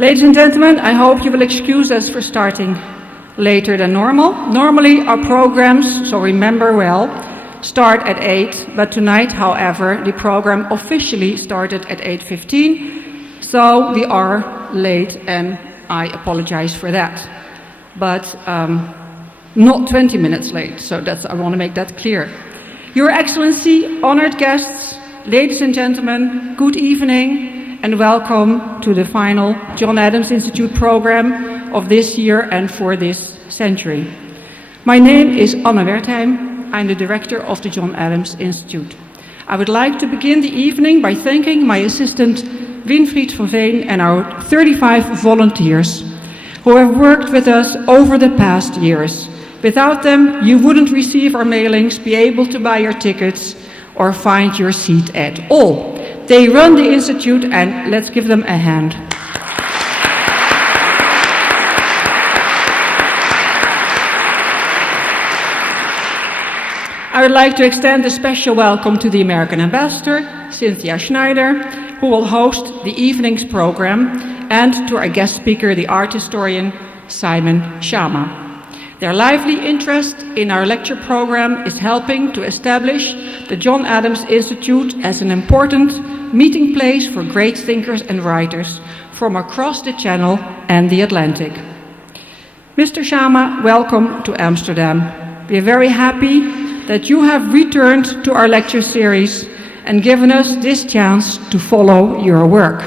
Ladies and gentlemen, I hope you will excuse us for starting later than normal. Normally our programs, so remember well, start at 8, but tonight, however, the program officially started at 8:15, so we are late and I apologize for that. But not 20 minutes late, so I want to make that clear. Your Excellency, honored guests, ladies and gentlemen, good evening and welcome to the final John Adams Institute program of this year and for this century. My name is Anne Wertheim. I'm the director of the John Adams Institute. I would like to begin the evening by thanking my assistant Winfried van Veen and our 35 volunteers who have worked with us over the past years. Without them, you wouldn't receive our mailings, be able to buy your tickets, or find your seat at all. They run the Institute, and let's give them a hand. I would like to extend a special welcome to the American Ambassador, Cynthia Schneider, who will host the evening's program, and to our guest speaker, the art historian, Simon Schama. Their lively interest in our lecture program is helping to establish the John Adams Institute as an important meeting place for great thinkers and writers from across the Channel and the Atlantic. Mr. Schama, welcome to Amsterdam. We are very happy that you have returned to our lecture series and given us this chance to follow your work.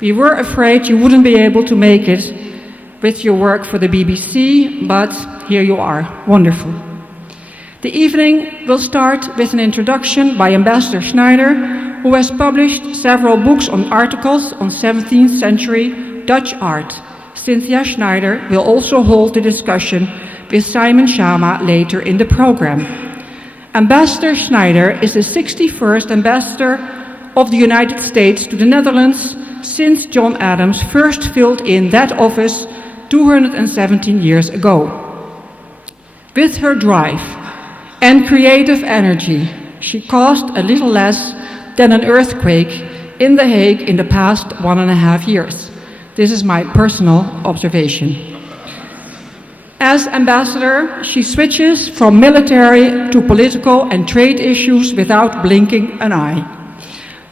We were afraid you wouldn't be able to make it with your work for the BBC, but here you are. Wonderful. The evening will start with an introduction by Ambassador Schneider, who has published several books on articles on 17th century Dutch art. Cynthia Schneider will also hold the discussion with Simon Schama later in the program. Ambassador Schneider is the 61st ambassador of the United States to the Netherlands since John Adams first filled in that office 217 years ago. With her drive and creative energy, she caused a little less than an earthquake in The Hague in the past 1.5 years. This is my personal observation. As ambassador, she switches from military to political and trade issues without blinking an eye.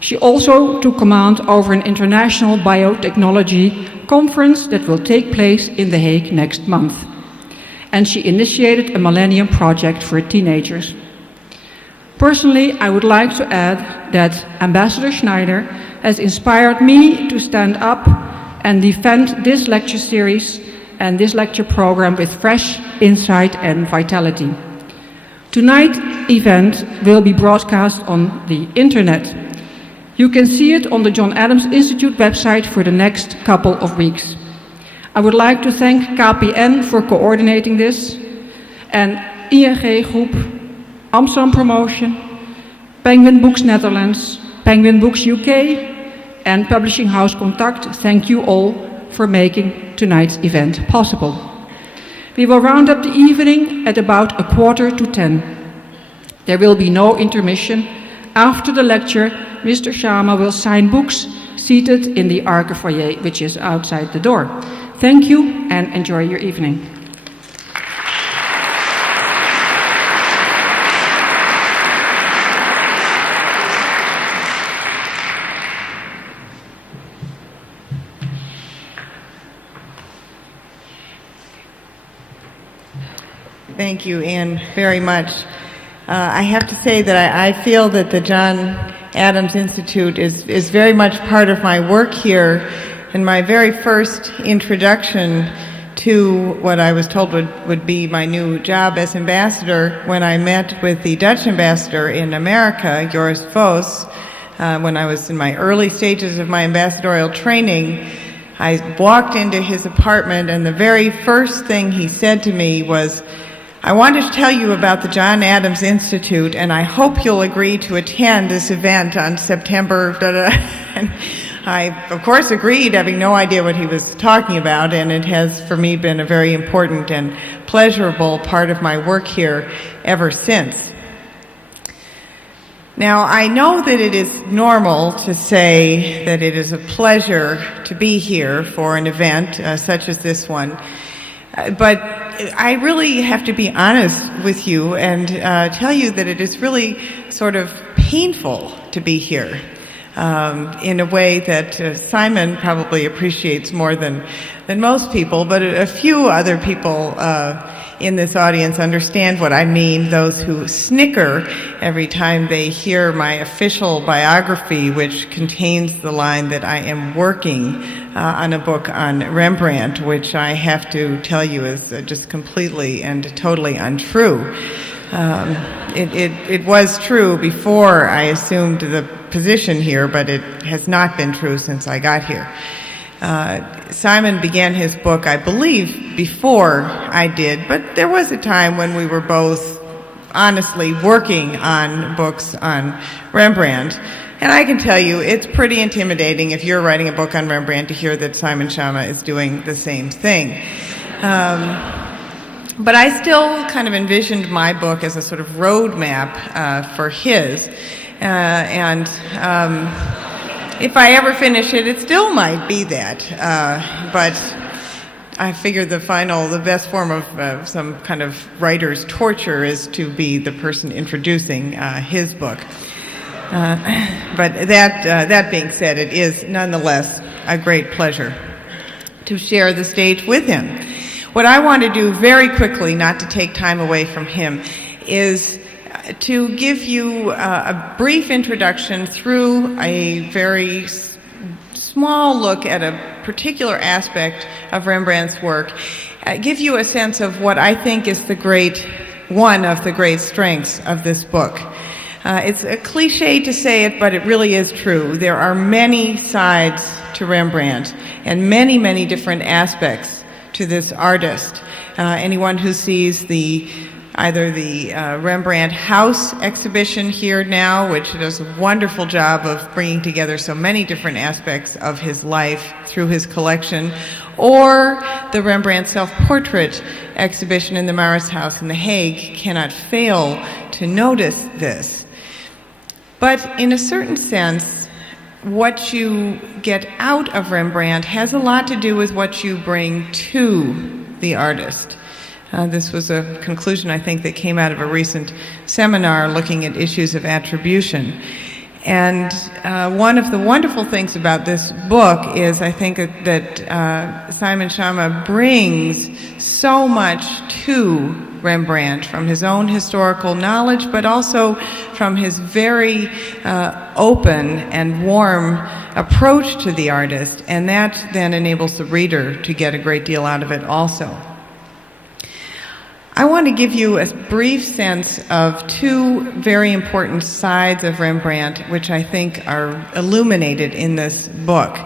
She also took command over an international biotechnology conference that will take place in The Hague next month. And she initiated a Millennium Project for teenagers. Personally, I would like to add that Ambassador Schneider has inspired me to stand up and defend this lecture series and this lecture program with fresh insight and vitality. Tonight's event will be broadcast on the internet. You can see it on the John Adams Institute website for the next couple of weeks. I would like to thank KPN for coordinating this, and ING Groep, Amsterdam Promotion, Penguin Books Netherlands, Penguin Books UK, and Publishing House Contact. Thank you all for making tonight's event possible. We will round up the evening at about 9:45. There will be no intermission. After the lecture, Mr. Schama will sign books seated in the Arke foyer, which is outside the door. Thank you and enjoy your evening. Thank you, Anne, very much. I have to say that I feel that the John Adams Institute is very much part of my work here, and my very first introduction to what I was told would be my new job as ambassador when I met with the Dutch ambassador in America, Joris Vos, when I was in my early stages of my ambassadorial training. I walked into his apartment, and the very first thing he said to me was, "I wanted to tell you about the John Adams Institute, and I hope you'll agree to attend this event on September." And I, of course, agreed, having no idea what he was talking about, and it has, for me, been a very important and pleasurable part of my work here ever since. Now, I know that it is normal to say that it is a pleasure to be here for an event such as this one, but I really have to be honest with you and tell you that it is really sort of painful to be here in a way that Simon probably appreciates more than most people, but a few other people in this audience understand what I mean, those who snicker every time they hear my official biography, which contains the line that I am working on a book on Rembrandt, which I have to tell you is just completely and totally untrue. It was true before I assumed the position here, but it has not been true since I got here. Simon began his book, I believe, before I did, but there was a time when we were both honestly working on books on Rembrandt. And I can tell you, it's pretty intimidating if you're writing a book on Rembrandt to hear that Simon Schama is doing the same thing. But I still kind of envisioned my book as a sort of roadmap for his. If I ever finish it, it still might be that. But I figure the best form of some kind of writer's torture is to be the person introducing his book. But that being said, it is nonetheless a great pleasure to share the stage with him. What I want to do very quickly, not to take time away from him, is to give you a brief introduction through a very small look at a particular aspect of Rembrandt's work, give you a sense of what I think is one of the great strengths of this book. It's a cliche to say it, but it really is true. There are many sides to Rembrandt and many, many different aspects to this artist. Anyone who sees either the Rembrandt House exhibition here now, which does a wonderful job of bringing together so many different aspects of his life through his collection, or the Rembrandt self-portrait exhibition in the Mauritshuis in The Hague, cannot fail to notice this. But in a certain sense, what you get out of Rembrandt has a lot to do with what you bring to the artist. This was a conclusion, I think, that came out of a recent seminar looking at issues of attribution. And one of the wonderful things about this book is, I think, that Simon Schama brings so much to Rembrandt from his own historical knowledge, but also from his very open and warm approach to the artist, and that then enables the reader to get a great deal out of it also. I want to give you a brief sense of two very important sides of Rembrandt, which I think are illuminated in this book.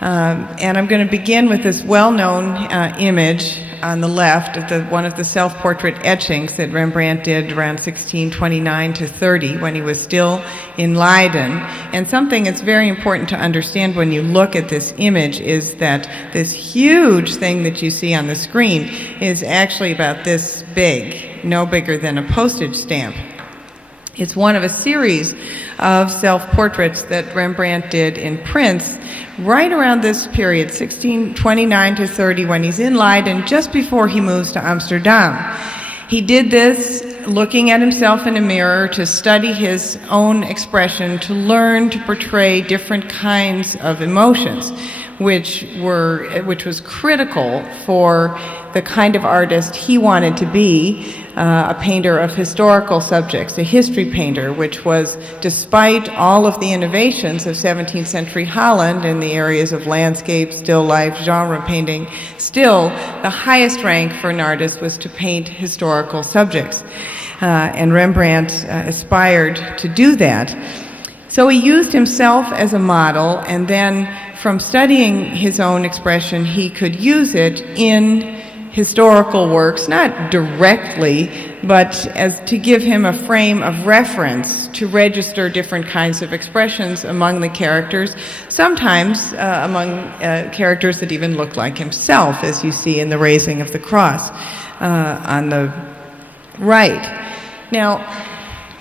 And I'm going to begin with this well-known image on the left of one of the self-portrait etchings that Rembrandt did around 1629 to 30 when he was still in Leiden. And something that's very important to understand when you look at this image is that this huge thing that you see on the screen is actually about this big, no bigger than a postage stamp. It's one of a series of self-portraits that Rembrandt did in prints right around this period, 1629 to 30, when he's in Leiden, just before he moves to Amsterdam. He did this looking at himself in a mirror to study his own expression, to learn to portray different kinds of emotions, which was critical for the kind of artist he wanted to be, a painter of historical subjects, a history painter, which was, despite all of the innovations of 17th century Holland in the areas of landscape, still life, genre painting, still the highest rank for an artist was to paint historical subjects. And Rembrandt aspired to do that. So he used himself as a model, and then from studying his own expression, he could use it in historical works, not directly, but as to give him a frame of reference to register different kinds of expressions among the characters, sometimes among characters that even looked like himself, as you see in the raising of the cross on the right. Now,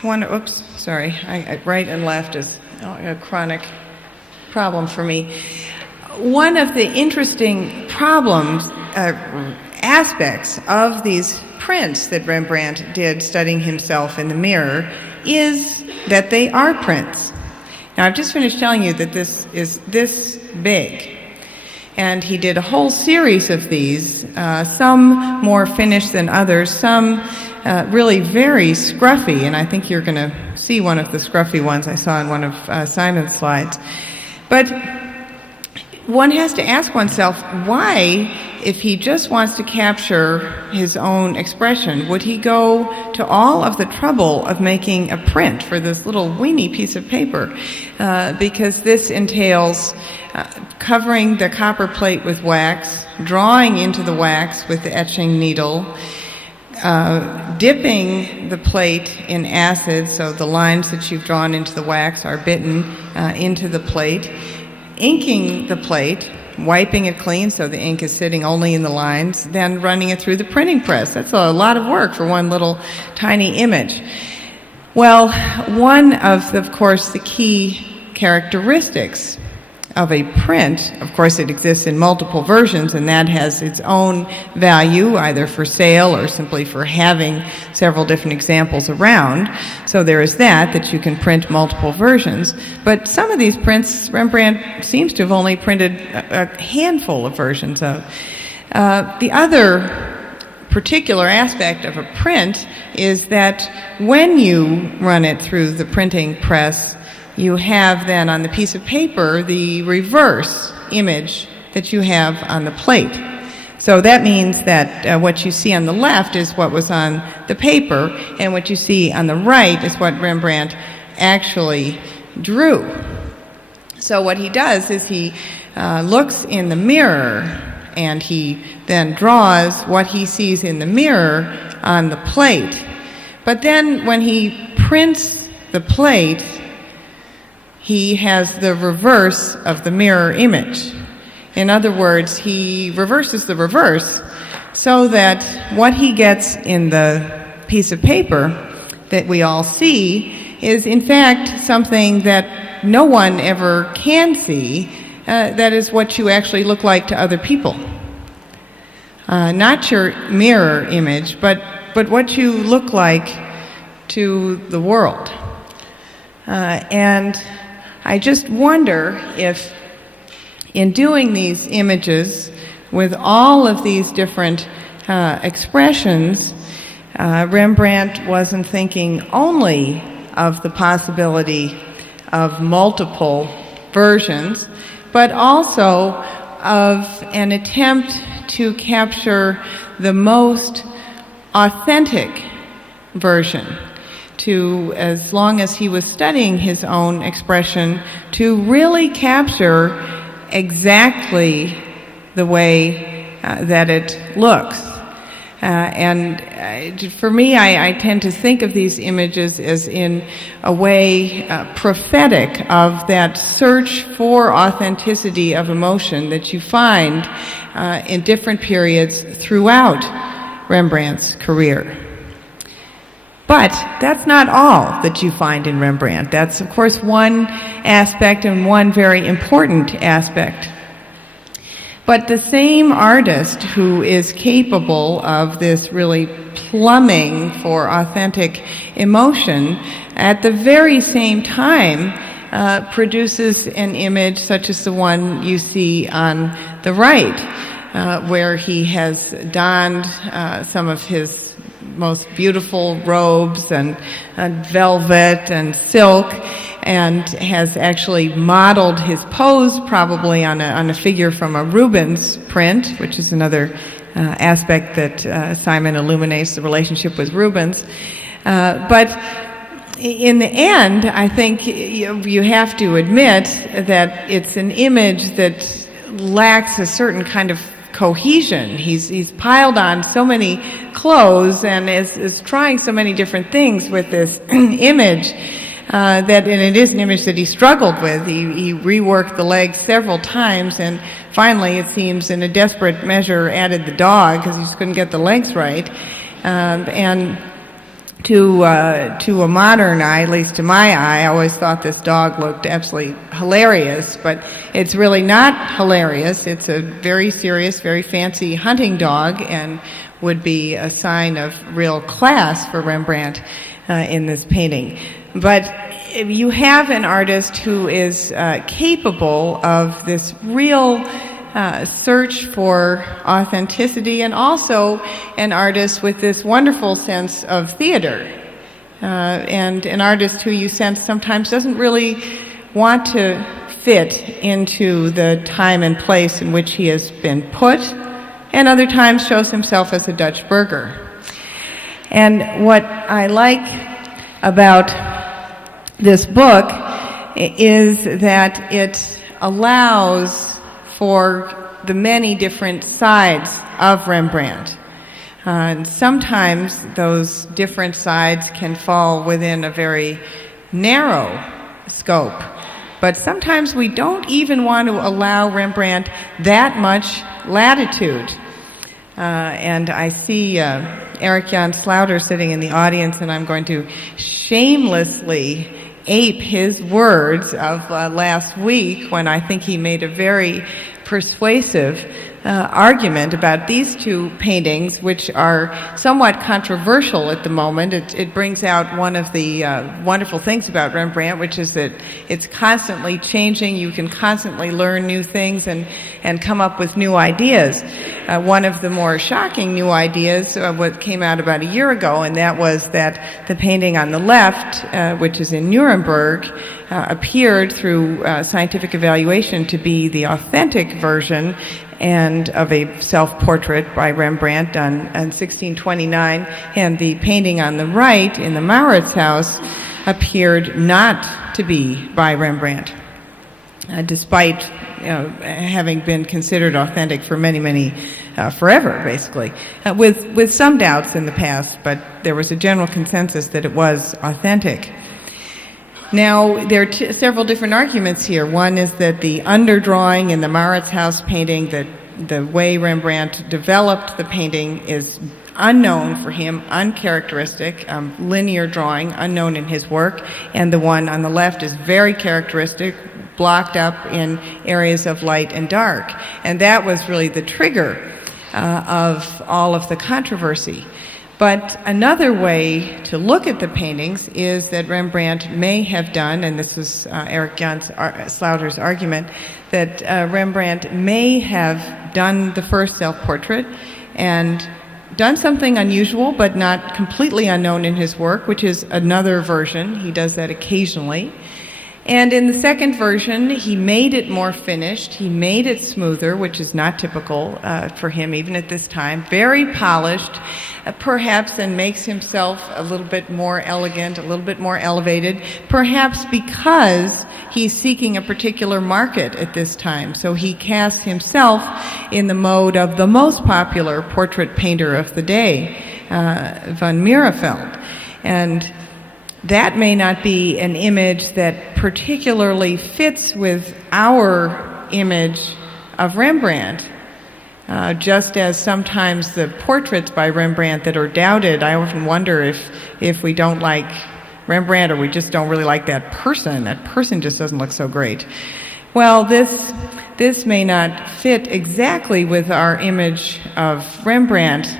oops, sorry, right and left is a chronic problem for me. One of the interesting aspects of these prints that Rembrandt did studying himself in the mirror is that they are prints. Now, I've just finished telling you that this is this big. And he did a whole series of these, some more finished than others, some really very scruffy, and I think you're going to see one of the scruffy ones I saw in one of Simon's slides. But one has to ask oneself, why, if he just wants to capture his own expression, would he go to all of the trouble of making a print for this little weeny piece of paper? Because this entails covering the copper plate with wax, drawing into the wax with the etching needle, dipping the plate in acid so the lines that you've drawn into the wax are bitten into the plate, inking the plate, wiping it clean so the ink is sitting only in the lines, then running it through the printing press. That's a lot of work for one little tiny image. Well, one of course, the key characteristics of a print, of course, it exists in multiple versions, and that has its own value, either for sale or simply for having several different examples around. So there is that you can print multiple versions. But some of these prints, Rembrandt seems to have only printed a handful of versions of. The other particular aspect of a print is that when you run it through the printing press, you have then on the piece of paper the reverse image that you have on the plate. So that means that what you see on the left is what was on the paper, and what you see on the right is what Rembrandt actually drew. So what he does is he looks in the mirror, and he then draws what he sees in the mirror on the plate. But then when he prints the plate, he has the reverse of the mirror image. In other words, he reverses the reverse so that what he gets in the piece of paper that we all see is in fact something that no one ever can see. That is what you actually look like to other people. Not your mirror image, but what you look like to the world. And I just wonder if in doing these images with all of these different expressions, Rembrandt wasn't thinking only of the possibility of multiple versions, but also of an attempt to capture the most authentic version, to, as long as he was studying his own expression, to really capture exactly the way that it looks. And for me, I tend to think of these images as in a way prophetic of that search for authenticity of emotion that you find in different periods throughout Rembrandt's career. But that's not all that you find in Rembrandt. That's, of course, one aspect and one very important aspect. But the same artist who is capable of this really plumbing for authentic emotion, at the very same time produces an image such as the one you see on the right, where he has donned some of his most beautiful robes and velvet and silk, and has actually modeled his pose probably on a figure from a Rubens print, which is another aspect that Simon illuminates the relationship with Rubens. But in the end, I think you have to admit that it's an image that lacks a certain kind of cohesion. He's piled on so many clothes and is trying so many different things with this image and it is an image that he struggled with. He reworked the legs several times, and finally, it seems, in a desperate measure, added the dog because he just couldn't get the legs right. And to a modern eye, at least to my eye, I always thought this dog looked absolutely hilarious, but it's really not hilarious. It's a very serious, very fancy hunting dog and would be a sign of real class for Rembrandt in this painting. But you have an artist who is capable of this real search for authenticity, and also an artist with this wonderful sense of theater, and an artist who you sense sometimes doesn't really want to fit into the time and place in which he has been put, and other times shows himself as a Dutch burgher. And what I like about this book is that it allows for the many different sides of Rembrandt. And sometimes those different sides can fall within a very narrow scope, but sometimes we don't even want to allow Rembrandt that much latitude. And I see Eric Jan Slaughter sitting in the audience, and I'm going to shamelessly ape his words of last week when I think he made a very persuasive argument about these two paintings, which are somewhat controversial at the moment. It brings out one of the wonderful things about Rembrandt, which is that it's constantly changing. You can constantly learn new things and come up with new ideas. One of the more shocking new ideas what came out about a year ago, and that was that the painting on the left, which is in Nuremberg, appeared through scientific evaluation to be the authentic version and of a self-portrait by Rembrandt done in 1629, and the painting on the right in the Mauritshuis appeared not to be by Rembrandt, despite having been considered authentic for many, forever, basically, with some doubts in the past, but there was a general consensus that it was authentic. Now, there are several different arguments here. One is that the underdrawing in the Mauritshuis painting, that the way Rembrandt developed the painting is unknown for him, uncharacteristic, linear drawing, unknown in his work, and the one on the left is very characteristic, blocked up in areas of light and dark. And that was really the trigger of all of the controversy. But another way to look at the paintings is that Rembrandt may have done, and this was Eric Jan Slaughter's argument, that Rembrandt may have done the first self-portrait and done something unusual but not completely unknown in his work, which is another version. He does that occasionally. And in the second version, he made it more finished. He made it smoother, which is not typical for him even at this time. Very polished, perhaps, and makes himself a little bit more elegant, a little bit more elevated, perhaps because he's seeking a particular market at this time. So he casts himself in the mode of the most popular portrait painter of the day, van Miereveld. And that may not be an image that particularly fits with our image of Rembrandt, just as sometimes the portraits by Rembrandt that are doubted, I often wonder if we don't like Rembrandt or we just don't really like that person. That person just doesn't look so great. Well, this may not fit exactly with our image of Rembrandt,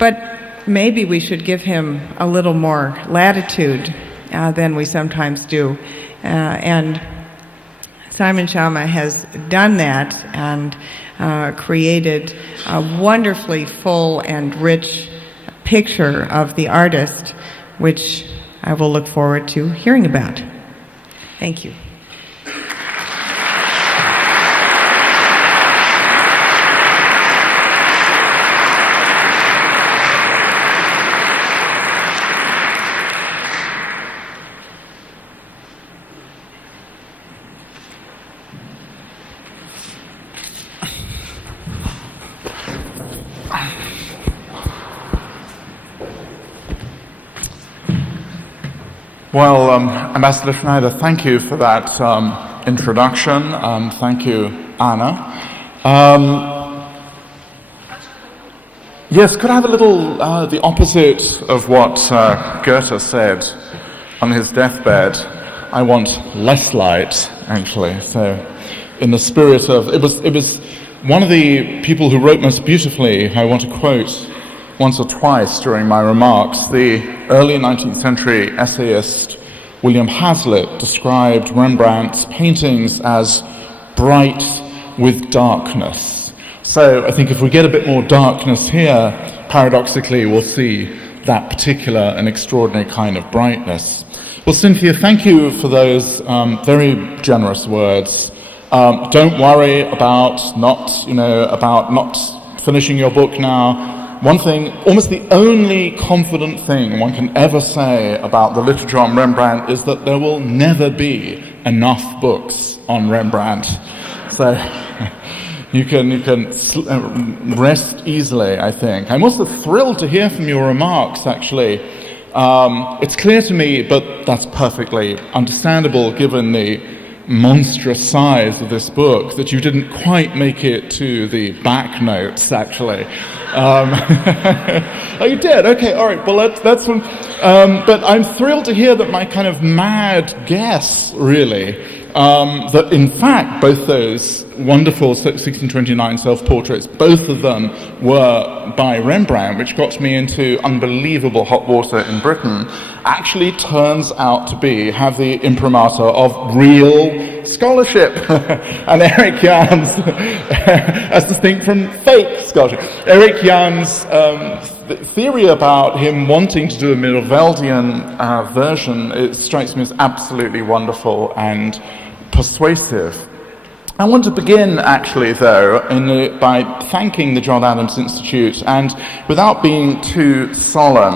but maybe we should give him a little more latitude than we sometimes do. And Simon Schama has done that and created a wonderfully full and rich picture of the artist, which I will look forward to hearing about. Thank you. Well, Ambassador Schneider, thank you for that introduction. Thank you, Anna. Yes, could I have a little, the opposite of what Goethe said on his deathbed? I want less light, actually. So, in the spirit of, it was one of the people who wrote most beautifully, I want to quote once or twice during my remarks, the early 19th century essayist William Hazlitt described Rembrandt's paintings as bright with darkness. So I think if we get a bit more darkness here, paradoxically we'll see that particular and extraordinary kind of brightness. Well, Cynthia, thank you for those very generous words. Don't worry about not finishing your book now. One thing, almost the only confident thing one can ever say about the literature on Rembrandt is that there will never be enough books on Rembrandt. So you can rest easily, I think. I'm also thrilled to hear from your remarks, actually. It's clear to me, but that's perfectly understandable given the monstrous size of this book, that you didn't quite make it to the back notes, actually. Oh, you did? Okay, all right. Well, that's one. But I'm thrilled to hear that my kind of mad guess, really, that in fact both those wonderful 1629 self-portraits, both of them were by Rembrandt, which got me into unbelievable hot water in Britain, actually turns out to have the imprimatur of real scholarship. And Eric Jan's, as distinct from fake scholarship, Eric Jan's theory about him wanting to do a Middelveldian version, it strikes me as absolutely wonderful and persuasive. I want to begin, actually, though, by thanking the John Adams Institute, and without being too solemn,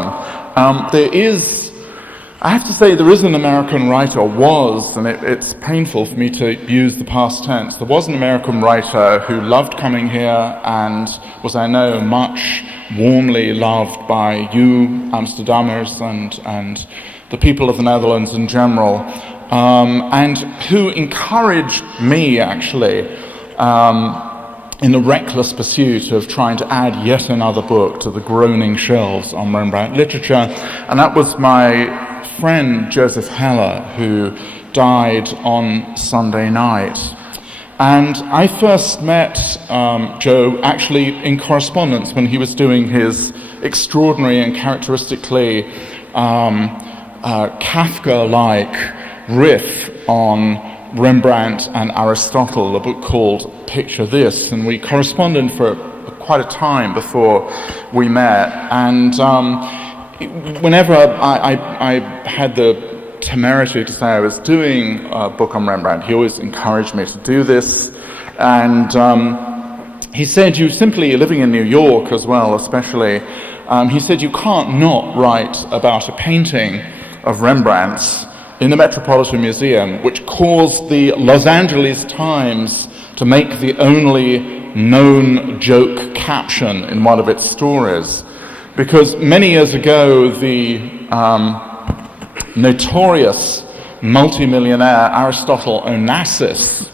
I have to say there is an American writer, and it's painful for me to use the past tense, there was an American writer who loved coming here and was, I know, much warmly loved by you Amsterdammers and the people of the Netherlands in general, and who encouraged me, actually, in the reckless pursuit of trying to add yet another book to the groaning shelves on Rembrandt literature, and that was my friend Joseph Heller, who died on Sunday night. And I first met Joe actually in correspondence when he was doing his extraordinary and characteristically Kafka-like riff on Rembrandt and Aristotle, a book called Picture This, and we corresponded for quite a time before we met. And whenever I had the temerity to say I was doing a book on Rembrandt, he always encouraged me to do this. And he said, you simply, living in New York as well especially, he said you can't not write about a painting of Rembrandt's in the Metropolitan Museum, which caused the Los Angeles Times to make the only known joke caption in one of its stories. Because many years ago, the notorious multimillionaire Aristotle Onassis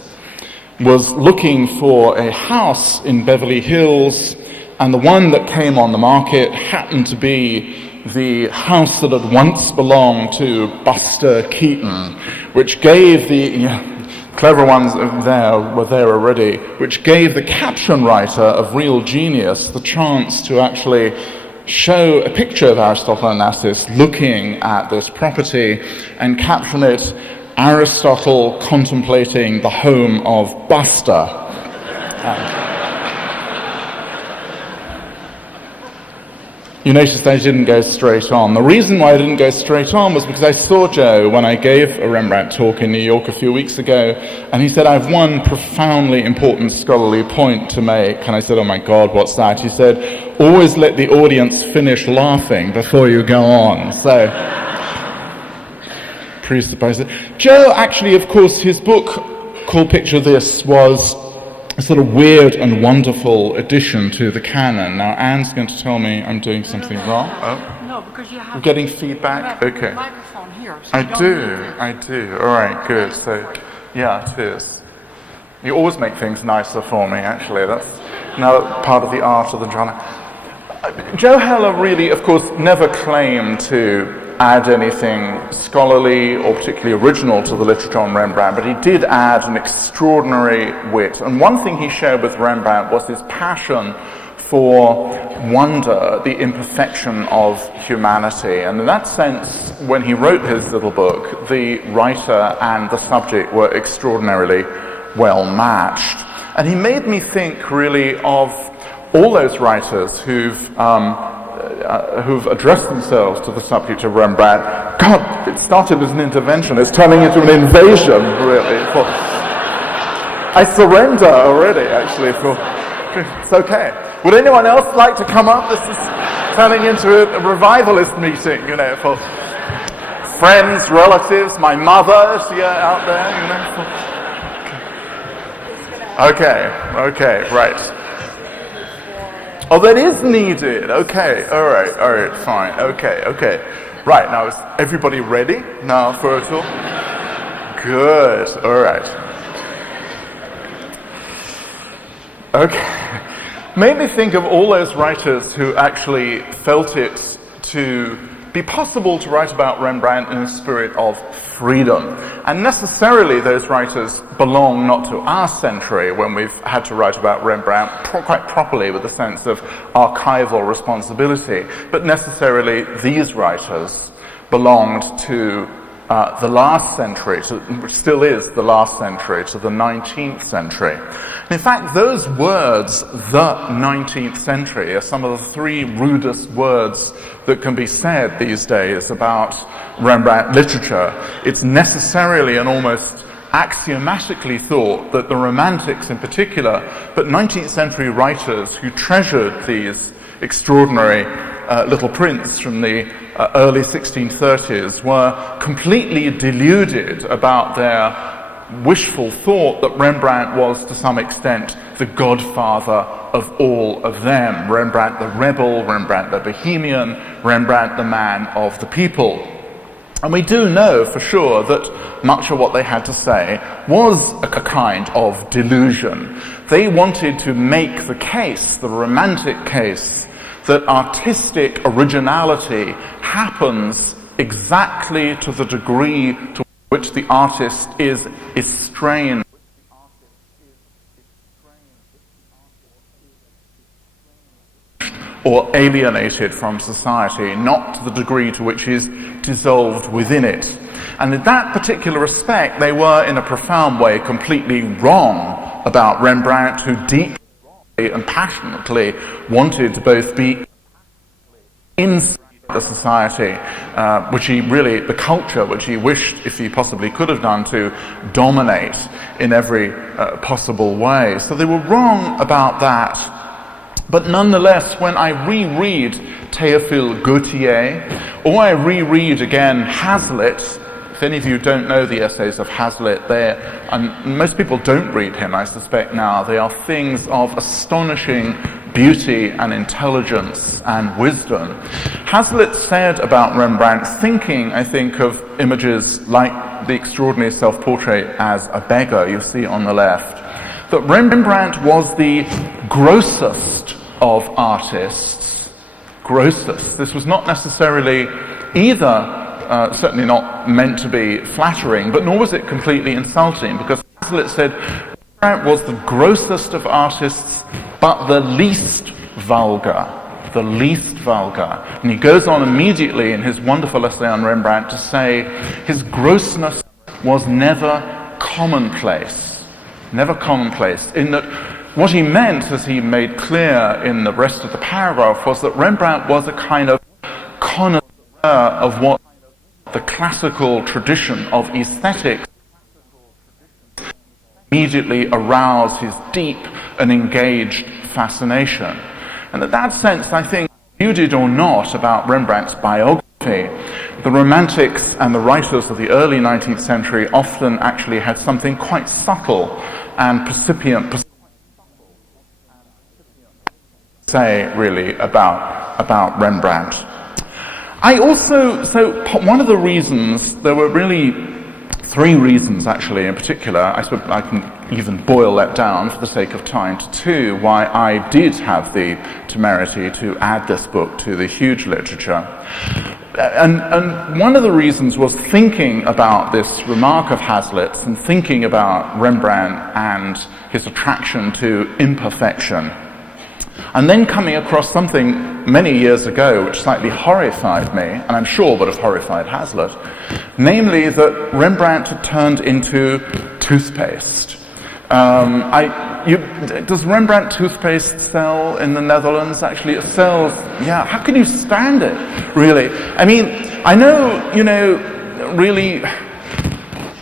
was looking for a house in Beverly Hills, and the one that came on the market happened to be the house that had once belonged to Buster Keaton, which gave the clever ones were there already, which gave the caption writer of real genius the chance to actually show a picture of Aristotle Onassis looking at this property and caption it, Aristotle contemplating the home of Buster. You noticed I didn't go straight on. The reason why I didn't go straight on was because I saw Joe when I gave a Rembrandt talk in New York a few weeks ago, and he said, I have one profoundly important scholarly point to make. And I said, oh my God, what's that? He said, always let the audience finish laughing before you go on. So, presuppose it. Joe, actually, of course, his book called Picture This was a sort of weird and wonderful addition to the canon. Now, Anne's going to tell me I'm doing something wrong. Oh. No, because you have. We're getting feedback? Okay. A microphone here. So I do. All right, good. So, yeah, it is. You always make things nicer for me, actually. That's now part of the art of the drama. Joe Heller really, of course, never claimed to add anything scholarly or particularly original to the literature on Rembrandt, but he did add an extraordinary wit. And one thing he shared with Rembrandt was his passion for wonder, the imperfection of humanity. And in that sense, when he wrote his little book, the writer and the subject were extraordinarily well matched. And he made me think really of all those writers who've addressed themselves to the subject of Rembrandt. God, it started as an intervention. It's turning into an invasion, really. I surrender already, actually. It's okay. Would anyone else like to come up? This is turning into a revivalist meeting, for friends, relatives, my mother, is she out there, Okay, right. Oh, that is needed. Okay, all right, fine. Okay. Right, now is everybody ready now for it all? Good, all right. Okay. Made me think of all those writers who actually felt it to be possible to write about Rembrandt in a spirit of freedom. And necessarily those writers belong not to our century when we've had to write about Rembrandt quite properly with a sense of archival responsibility, but necessarily these writers belonged to the last century, which still is the last century, to the 19th century. And in fact, those words, the 19th century, are some of the three rudest words that can be said these days about Rembrandt literature. It's necessarily and almost axiomatically thought that the Romantics in particular, but 19th century writers who treasured these extraordinary little prints from the early 1630s were completely deluded about their wishful thought that Rembrandt was to some extent the godfather of all of them. Rembrandt the rebel, Rembrandt the bohemian, Rembrandt the man of the people. And we do know for sure that much of what they had to say was a kind of delusion. They wanted to make the case, the Romantic case, that artistic originality happens exactly to the degree to which the artist is estranged or alienated from society, not to the degree to which he is dissolved within it. And in that particular respect, they were in a profound way completely wrong about Rembrandt, who deeply and passionately wanted to both be inside the society, the culture which he wished, if he possibly could have done, to dominate in every possible way. So they were wrong about that. But nonetheless, when I reread Théophile Gautier, or I reread again Hazlitt, if any of you don't know the essays of Hazlitt, and most people don't read him, I suspect now, they are things of astonishing beauty and intelligence and wisdom. Hazlitt said about Rembrandt, thinking, I think, of images like the extraordinary self-portrait as a beggar you see on the left, that Rembrandt was the grossest of artists. Grossest. This was not necessarily either certainly not meant to be flattering, but nor was it completely insulting, because Hazlitt said Rembrandt was the grossest of artists, but the least vulgar. The least vulgar. And he goes on immediately in his wonderful essay on Rembrandt to say his grossness was never commonplace. Never commonplace. In that what he meant, as he made clear in the rest of the paragraph, was that Rembrandt was a kind of connoisseur of what the classical tradition of aesthetics immediately aroused his deep and engaged fascination. And in that sense, I think, viewed or not about Rembrandt's biography, the Romantics and the writers of the early 19th century often actually had something quite subtle and percipient to say, really, about Rembrandt. I also, so one of the reasons, there were really three reasons, actually, in particular. I suppose I can even boil that down for the sake of time to two, why I did have the temerity to add this book to the huge literature. And one of the reasons was thinking about this remark of Hazlitt's and thinking about Rembrandt and his attraction to imperfection. And then coming across something many years ago which slightly horrified me, and I'm sure would have horrified Hazlitt, namely that Rembrandt had turned into toothpaste. Does Rembrandt toothpaste sell in the Netherlands? Actually, it sells, yeah. How can you stand it, really? I mean, I know, really,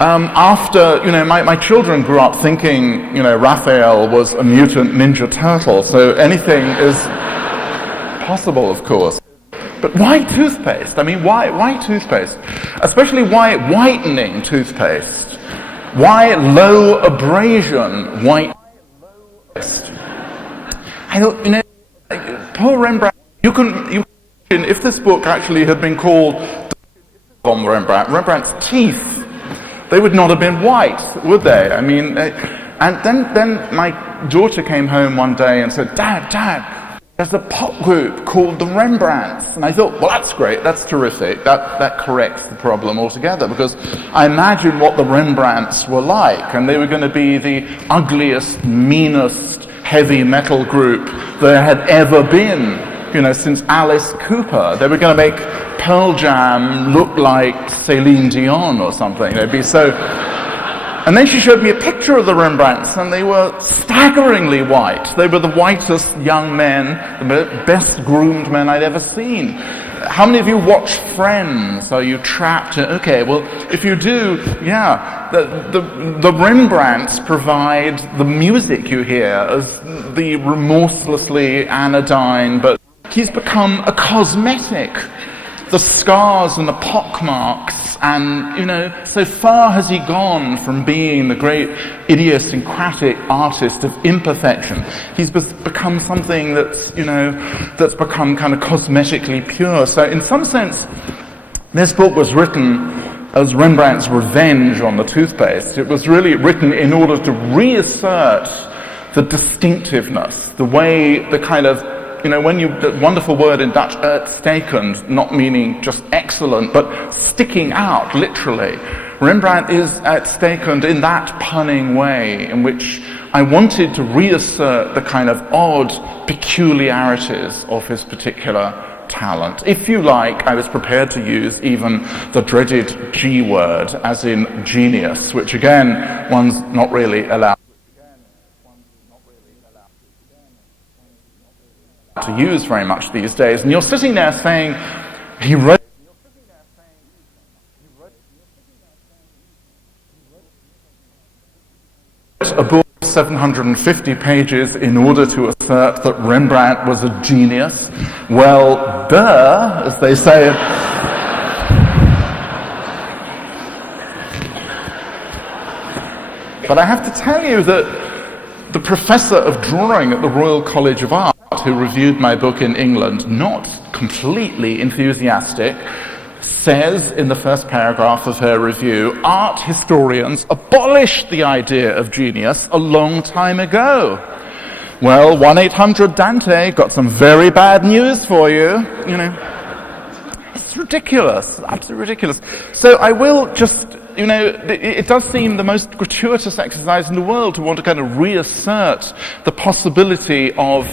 after, my children grew up thinking, Raphael was a mutant ninja turtle, so anything is possible, of course. But why toothpaste? I mean, why toothpaste? Especially why whitening toothpaste? Why low abrasion white toothpaste? I thought, Paul Rembrandt, you can if this book actually had been called on Rembrandt's teeth, they would not have been white, would they? I mean, and then my daughter came home one day and said, Dad, there's a pop group called the Rembrandts. And I thought, well, that's great, that's terrific. That corrects the problem altogether, because I imagine what the Rembrandts were like, and they were going to be the ugliest, meanest heavy metal group there had ever been, since Alice Cooper. They were going to make Pearl Jam look like Celine Dion or something. They'd be so... And then she showed me a picture of the Rembrandts, and they were staggeringly white. They were the whitest young men, the best groomed men I'd ever seen. How many of you watch Friends? Are you trapped? Okay, well, if you do, yeah, the Rembrandts provide the music you hear as the remorselessly anodyne, but he's become a cosmetic. The scars and the pockmarks, and, so far has he gone from being the great idiosyncratic artist of imperfection. He's become something that's, that's become kind of cosmetically pure. So in some sense, this book was written as Rembrandt's revenge on the toothpaste. It was really written in order to reassert the distinctiveness, the way, the kind of, the wonderful word in Dutch, uitstekend, not meaning just excellent, but sticking out, literally. Rembrandt is uitstekend in that punning way, in which I wanted to reassert the kind of odd peculiarities of his particular talent. If you like, I was prepared to use even the dreaded G word, as in genius, which again, one's not really allowed to use very much these days. And you're sitting there saying, he wrote a book of 750 pages in order to assert that Rembrandt was a genius. Well, duh, as they say. But I have to tell you that the professor of drawing at the Royal College of Art, who reviewed my book in England, not completely enthusiastic, says in the first paragraph of her review, art historians abolished the idea of genius a long time ago. Well, 1-800-Dante got some very bad news for you, It's ridiculous, absolutely ridiculous. So I will just, it does seem the most gratuitous exercise in the world to want to kind of reassert the possibility of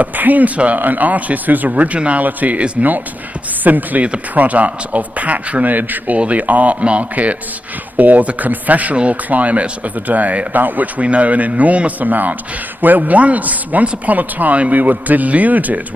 a painter, an artist whose originality is not simply the product of patronage or the art market or the confessional climate of the day, about which we know an enormous amount, where once upon a time we were deluded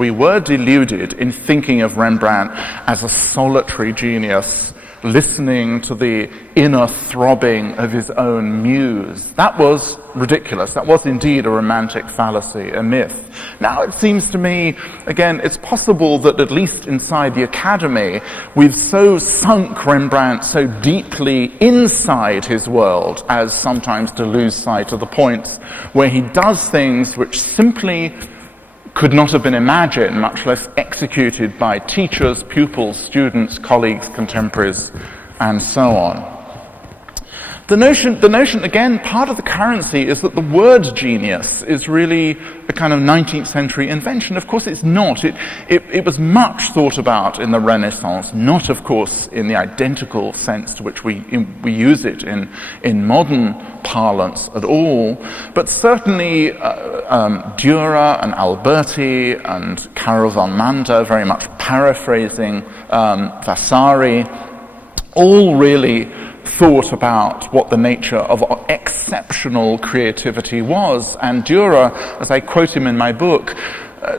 in thinking of Rembrandt as a solitary genius, listening to the inner throbbing of his own muse. That was ridiculous. That was indeed a romantic fallacy, a myth. Now it seems to me, again, it's possible that at least inside the academy, we've so sunk Rembrandt so deeply inside his world as sometimes to lose sight of the points where he does things which simply could not have been imagined, much less executed by teachers, pupils, students, colleagues, contemporaries, and so on. The notion, again, part of the currency is that the word genius is really a kind of 19th century invention. Of course it's not. It was much thought about in the Renaissance, not of course in the identical sense to which we use it in modern parlance at all, but certainly Dürer and Alberti and Karel van Mander, very much paraphrasing Vasari, all really thought about what the nature of exceptional creativity was. And Dürer, as I quote him in my book,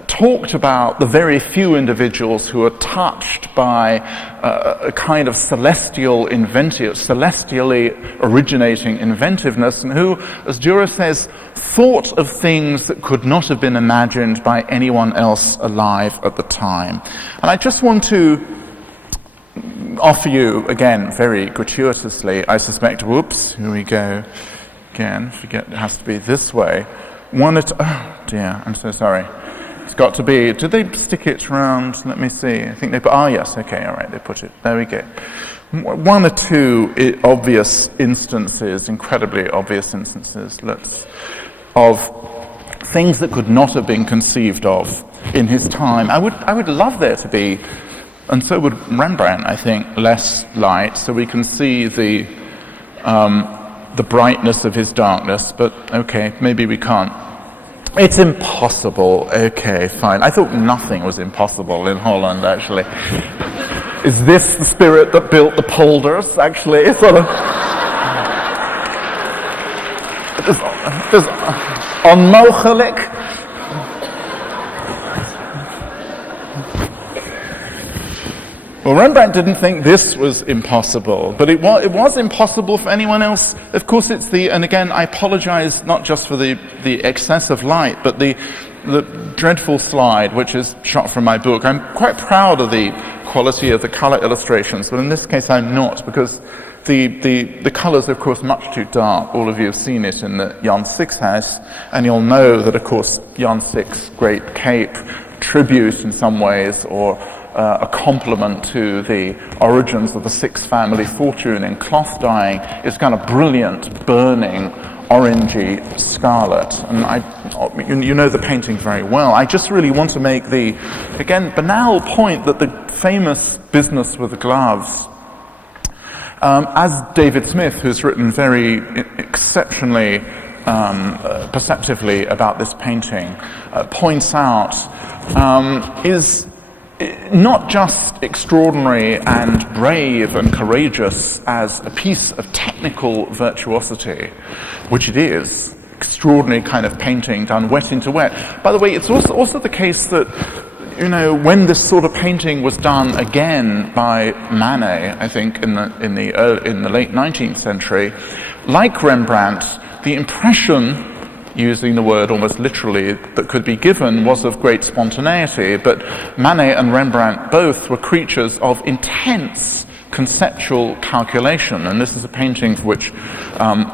talked about the very few individuals who are touched by a kind of celestially originating inventiveness, and who, as Dürer says, thought of things that could not have been imagined by anyone else alive at the time. And I just want to offer you, again, very gratuitously, I suspect, whoops, here we go again, forget it has to be this way. Oh dear, I'm so sorry. It's got to be, did they stick it around, let me see, I think they put, yes, okay, all right, they put it, there we go. One or two obvious instances, incredibly obvious instances, of things that could not have been conceived of in his time. I would love there to be, and so would Rembrandt, I think, less light, so we can see the brightness of his darkness, but okay, maybe we can't. It's impossible. Okay, fine. I thought nothing was impossible in Holland, actually. Is this the spirit that built the polders, actually? It's sort of... There's onmogelijk. Well, Rembrandt didn't think this was impossible, but it was impossible for anyone else. Of course, and again, I apologize not just for the excess of light, but the dreadful slide, which is shot from my book. I'm quite proud of the quality of the color illustrations, but in this case I'm not, because the colors are, of course, much too dark. All of you have seen it in the Jan Six house, and you'll know that, of course, Jan Six' great cape, tribute in some ways, or a compliment to the origins of the Six family fortune in cloth dyeing, is kind of brilliant, burning, orangey scarlet. And you know the painting very well. I just really want to make the, again, banal point that the famous business with the gloves, as David Smith, who's written very exceptionally perceptively about this painting, points out, is not just extraordinary and brave and courageous as a piece of technical virtuosity, which it is, extraordinary kind of painting done wet into wet. By the way, it's also the case that, you know, when this sort of painting was done again by Manet, I think in the late 19th century, like Rembrandt, the impression, using the word almost literally, that could be given was of great spontaneity, but Manet and Rembrandt both were creatures of intense conceptual calculation, and this is a painting for which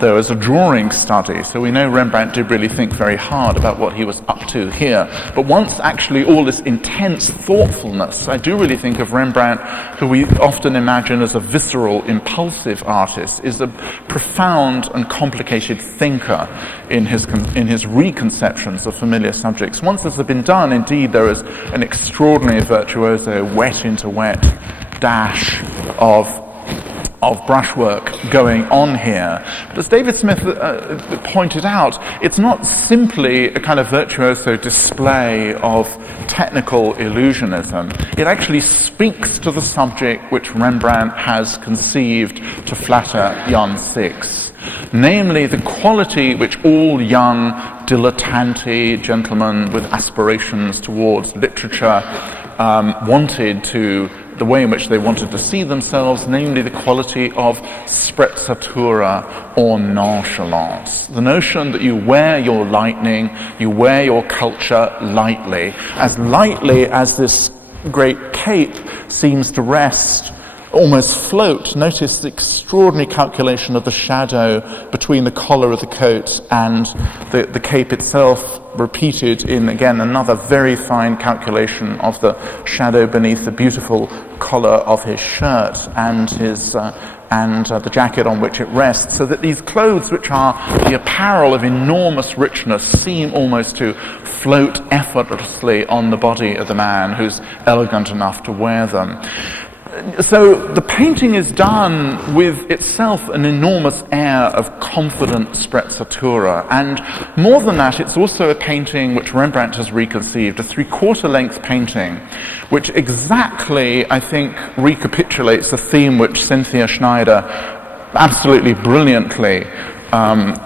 there is a drawing study, so we know Rembrandt did really think very hard about what he was up to here. But once actually all this intense thoughtfulness, I do really think of Rembrandt, who we often imagine as a visceral, impulsive artist, is a profound and complicated thinker in his reconceptions of familiar subjects. Once this has been done, indeed, there is an extraordinary virtuoso, wet into wet dash of brushwork going on here. But as David Smith pointed out, it's not simply a kind of virtuoso display of technical illusionism. It actually speaks to the subject which Rembrandt has conceived to flatter Jan Six, namely the quality which all young dilettanti gentlemen with aspirations towards literature wanted to, the way in which they wanted to see themselves, namely the quality of sprezzatura or nonchalance. The notion that you wear your lightning, you wear your culture lightly as this great cape seems to rest, almost float. Notice the extraordinary calculation of the shadow between the collar of the coat and the cape itself, repeated in, again, another very fine calculation of the shadow beneath the beautiful collar of his shirt and his and the jacket on which it rests, so that these clothes, which are the apparel of enormous richness, seem almost to float effortlessly on the body of the man who's elegant enough to wear them. So the painting is done with itself an enormous air of confident sprezzatura, and more than that, it's also a painting which Rembrandt has reconceived, a three-quarter length painting, which exactly, I think, recapitulates the theme which Cynthia Schneider absolutely brilliantly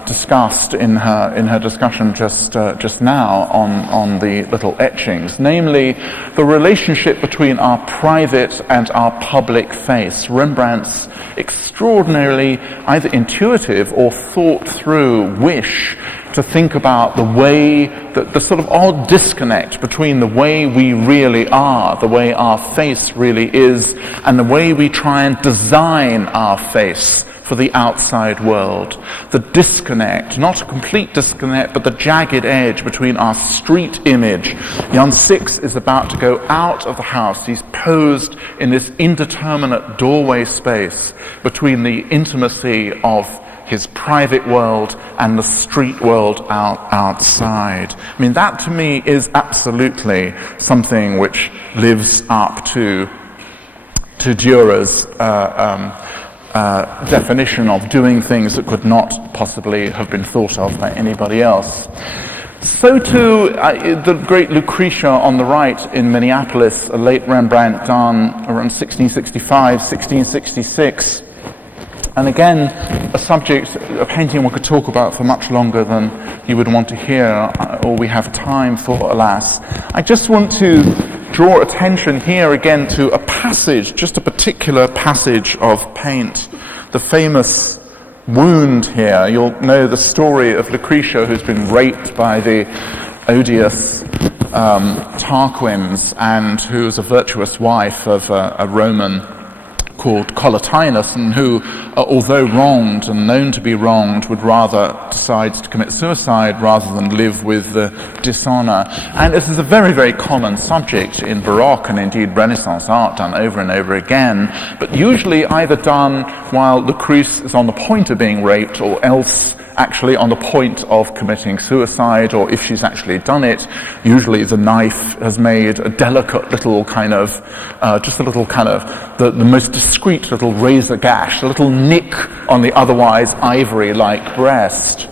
discussed in her discussion just now on the little etchings, namely the relationship between our private and our public face. Rembrandt's extraordinarily either intuitive or thought through wish to think about the way, the sort of odd disconnect between the way we really are, the way our face really is, and the way we try and design our face for the outside world. The disconnect, not a complete disconnect, but the jagged edge between our street image. Jan Six is about to go out of the house. He's posed in this indeterminate doorway space between the intimacy of his private world and the street world outside. I mean, that to me is absolutely something which lives up to Dürer's definition of doing things that could not possibly have been thought of by anybody else. So too, the great Lucretia on the right in Minneapolis, a late Rembrandt done around 1665, 1666. And again, a subject, a painting one could talk about for much longer than you would want to hear, or we have time for, alas. I just want to draw attention here again to a passage, just a particular passage of paint. The famous wound here. You'll know the story of Lucretia, who's been raped by the odious Tarquins, and who's a virtuous wife of a Roman called Collatinus, and who, although wronged and known to be wronged, would rather decide to commit suicide rather than live with the dishonor. And this is a very, very common subject in Baroque and indeed Renaissance art, done over and over again, but usually either done while Lucrece is on the point of being raped, or else actually on the point of committing suicide, or if she's actually done it, usually the knife has made a delicate little kind of, just a little kind of, the most discreet little razor gash, a little nick on the otherwise ivory-like breast.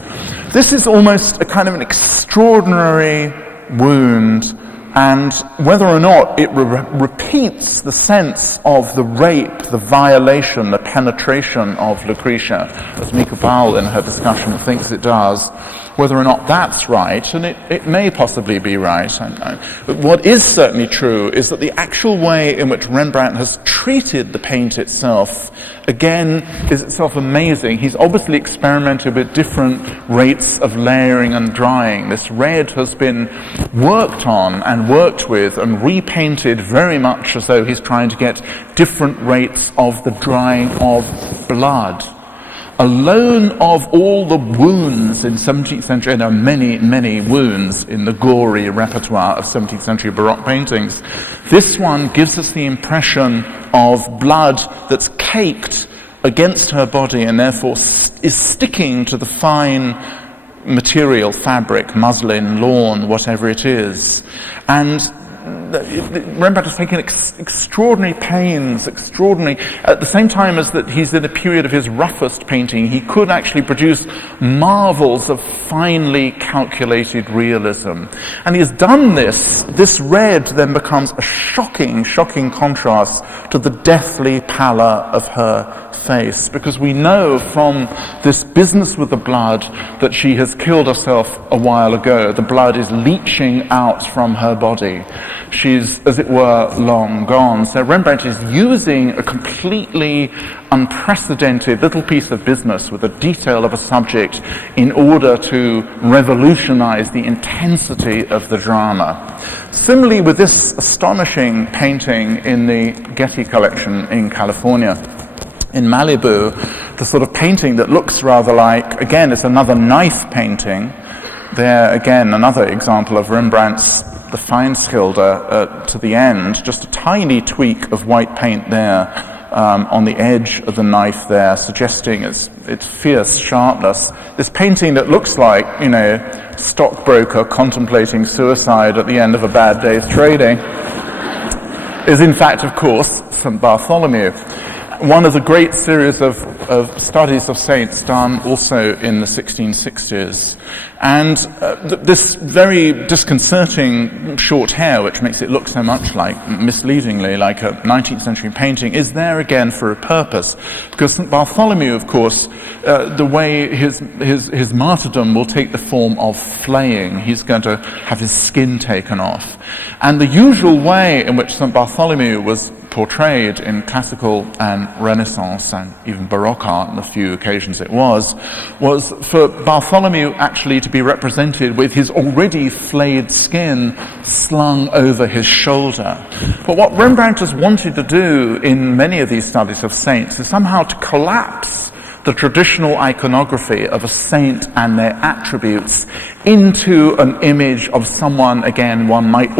This is almost a kind of an extraordinary wound, and whether or not it repeats the sense of the rape, the violation, the penetration of Lucretia, as Mika Paul in her discussion thinks it does, whether or not that's right, and it may possibly be right. But what is certainly true is that the actual way in which Rembrandt has treated the paint itself, again, is itself amazing. He's obviously experimented with different rates of layering and drying. This red has been worked on and worked with and repainted very much as though he's trying to get different rates of the drying of blood. Alone of all the wounds in 17th century, and there are many, many wounds in the gory repertoire of 17th century Baroque paintings, this one gives us the impression of blood that's caked against her body and therefore is sticking to the fine material, fabric, muslin, lawn, whatever it is. And Rembrandt has taken extraordinary pains, at the same time as that he's in a period of his roughest painting, he could actually produce marvels of finely calculated realism. And he has done this red then becomes a shocking contrast to the deathly pallor of her face, because we know from this business with the blood that she has killed herself a while ago. The blood is leaching out from her body. She's, as it were, long gone. So Rembrandt is using a completely unprecedented little piece of business with the detail of a subject in order to revolutionize the intensity of the drama. Similarly with this astonishing painting in the Getty collection in California, in Malibu, the sort of painting that looks rather like, again, it's another knife painting. There, again, another example of Rembrandt's The Feinschilder to the end, just a tiny tweak of white paint there on the edge of the knife there, suggesting its fierce sharpness. This painting that looks like, stockbroker contemplating suicide at the end of a bad day's trading is in fact, of course, St. Bartholomew. One of the great series of studies of saints done also in the 1660s. And this very disconcerting short hair, which makes it look so much like, misleadingly, like a 19th century painting, is there again for a purpose. Because St. Bartholomew, of course, the way his martyrdom will take the form of flaying. He's going to have his skin taken off. And the usual way in which St. Bartholomew was portrayed in classical and Renaissance and even Baroque art, on the few occasions it was for Bartholomew actually to be represented with his already flayed skin slung over his shoulder. But what Rembrandt has wanted to do in many of these studies of saints is somehow to collapse the traditional iconography of a saint and their attributes into an image of someone, again, one might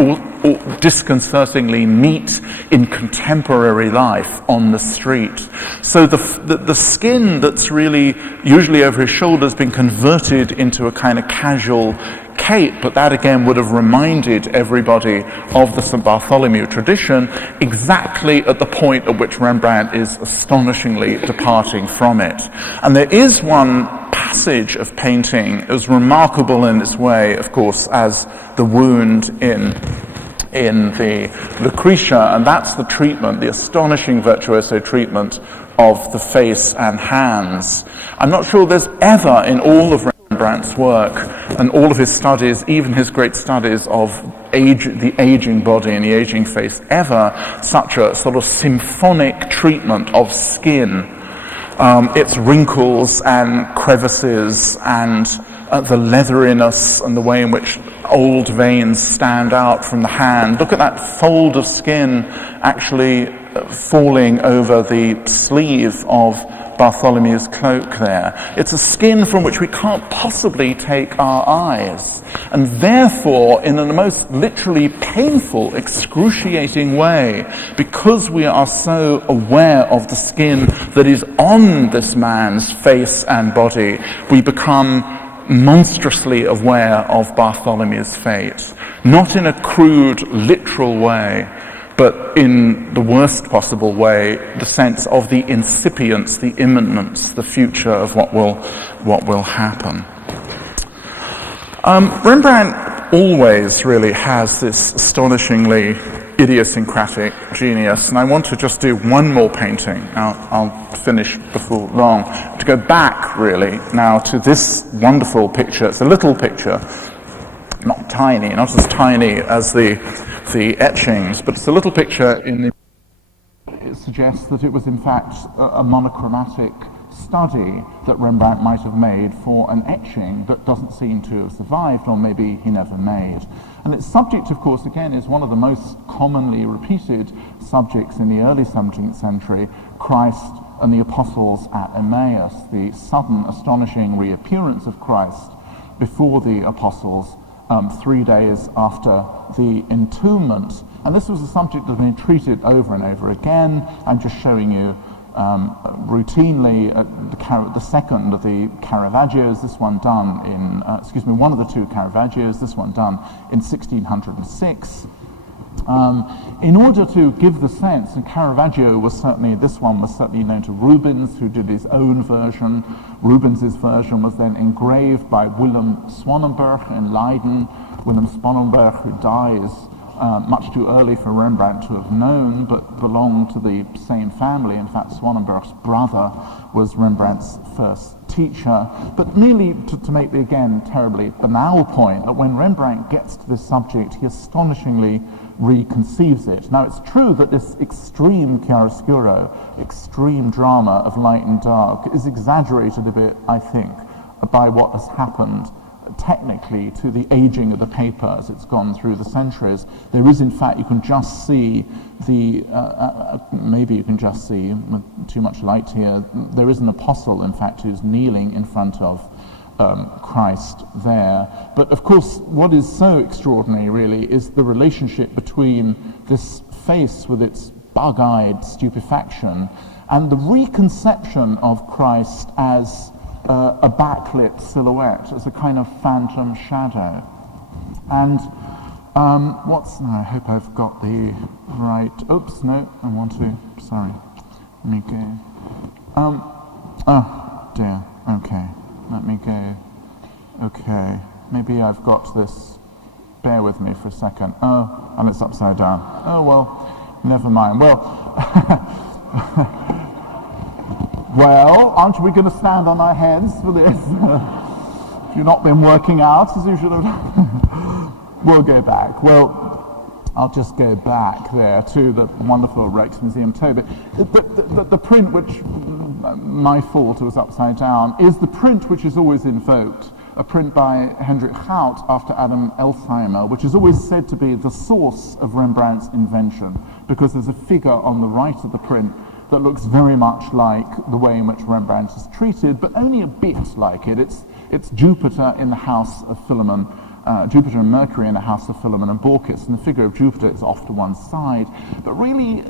disconcertingly meet in contemporary life on the street. So the skin that's really usually over his shoulder has been converted into a kind of casual cape, but that again would have reminded everybody of the St. Bartholomew tradition exactly at the point at which Rembrandt is astonishingly departing from it. And there is one passage of painting as remarkable in its way, of course, as the wound in the Lucretia, and that's the treatment, the astonishing virtuoso treatment of the face and hands. I'm not sure there's ever in all of Rembrandt's work and all of his studies, even his great studies of the aging body and the aging face, ever such a sort of symphonic treatment of skin, its wrinkles and crevices and the leatheriness and the way in which old veins stand out from the hand. Look at that fold of skin actually falling over the sleeve of Bartholomew's cloak there. It's a skin from which we can't possibly take our eyes. And therefore, in the most literally painful, excruciating way, because we are so aware of the skin that is on this man's face and body, we become monstrously aware of Bartholomew's fate. Not in a crude, literal way, but in the worst possible way, the sense of the incipience, the imminence, the future of what will happen. Rembrandt always really has this astonishingly idiosyncratic genius, and I want to just do one more painting. I'll finish before long. To go back, really, now to this wonderful picture. It's a little picture, not tiny, not as tiny as the etchings, but it's a little picture it suggests that it was in fact a monochromatic study that Rembrandt might have made for an etching that doesn't seem to have survived, or maybe he never made. And its subject, of course, again, is one of the most commonly repeated subjects in the early 17th century, Christ and the apostles at Emmaus, the sudden, astonishing reappearance of Christ before the apostles 3 days after the entombment. And this was a subject that had been treated over and over again. I'm just showing you routinely the second of the Caravaggios, this one done in, one of the two Caravaggios, this one done in 1606. In order to give the sense, and Caravaggio this one was certainly known to Rubens, who did his own version. Rubens's version was then engraved by Willem Swanenberg in Leiden. Willem Swanenberg, who dies much too early for Rembrandt to have known, but belonged to the same family. In fact, Swanenberg's brother was Rembrandt's first teacher. But merely to make the, again, terribly banal point, that when Rembrandt gets to this subject, he astonishingly reconceives it. Now, it's true that this extreme chiaroscuro, extreme drama of light and dark, is exaggerated a bit, I think, by what has happened technically to the aging of the paper as it's gone through the centuries. There is, in fact, you can just see the, maybe you can just see, with too much light here, there is an apostle, in fact, who's kneeling in front of Christ there. But of course, what is so extraordinary, really, is the relationship between this face with its bug-eyed stupefaction, and the reconception of Christ as a backlit silhouette, as a kind of phantom shadow. And I hope I've got the right, oops, no, I want to, sorry, let me go. Oh dear, okay, let me go. Okay, maybe I've got this, bear with me for a second. Oh, and it's upside down. Oh well, never mind. Well, well, aren't we going to stand on our heads for this? If you've not been working out as you should have done. We'll go back. Well, I'll just go back there to the wonderful Rijksmuseum Tobit. The print which, my fault, was upside down, is the print which is always invoked, a print by Hendrik Gout after Adam Elsheimer, which is always said to be the source of Rembrandt's invention, because there's a figure on the right of the print that looks very much like the way in which Rembrandt is treated, but only a bit like it. It's Jupiter in the house of Philemon, Jupiter and Mercury in the house of Philemon and Baucis, and the figure of Jupiter is off to one side. But really,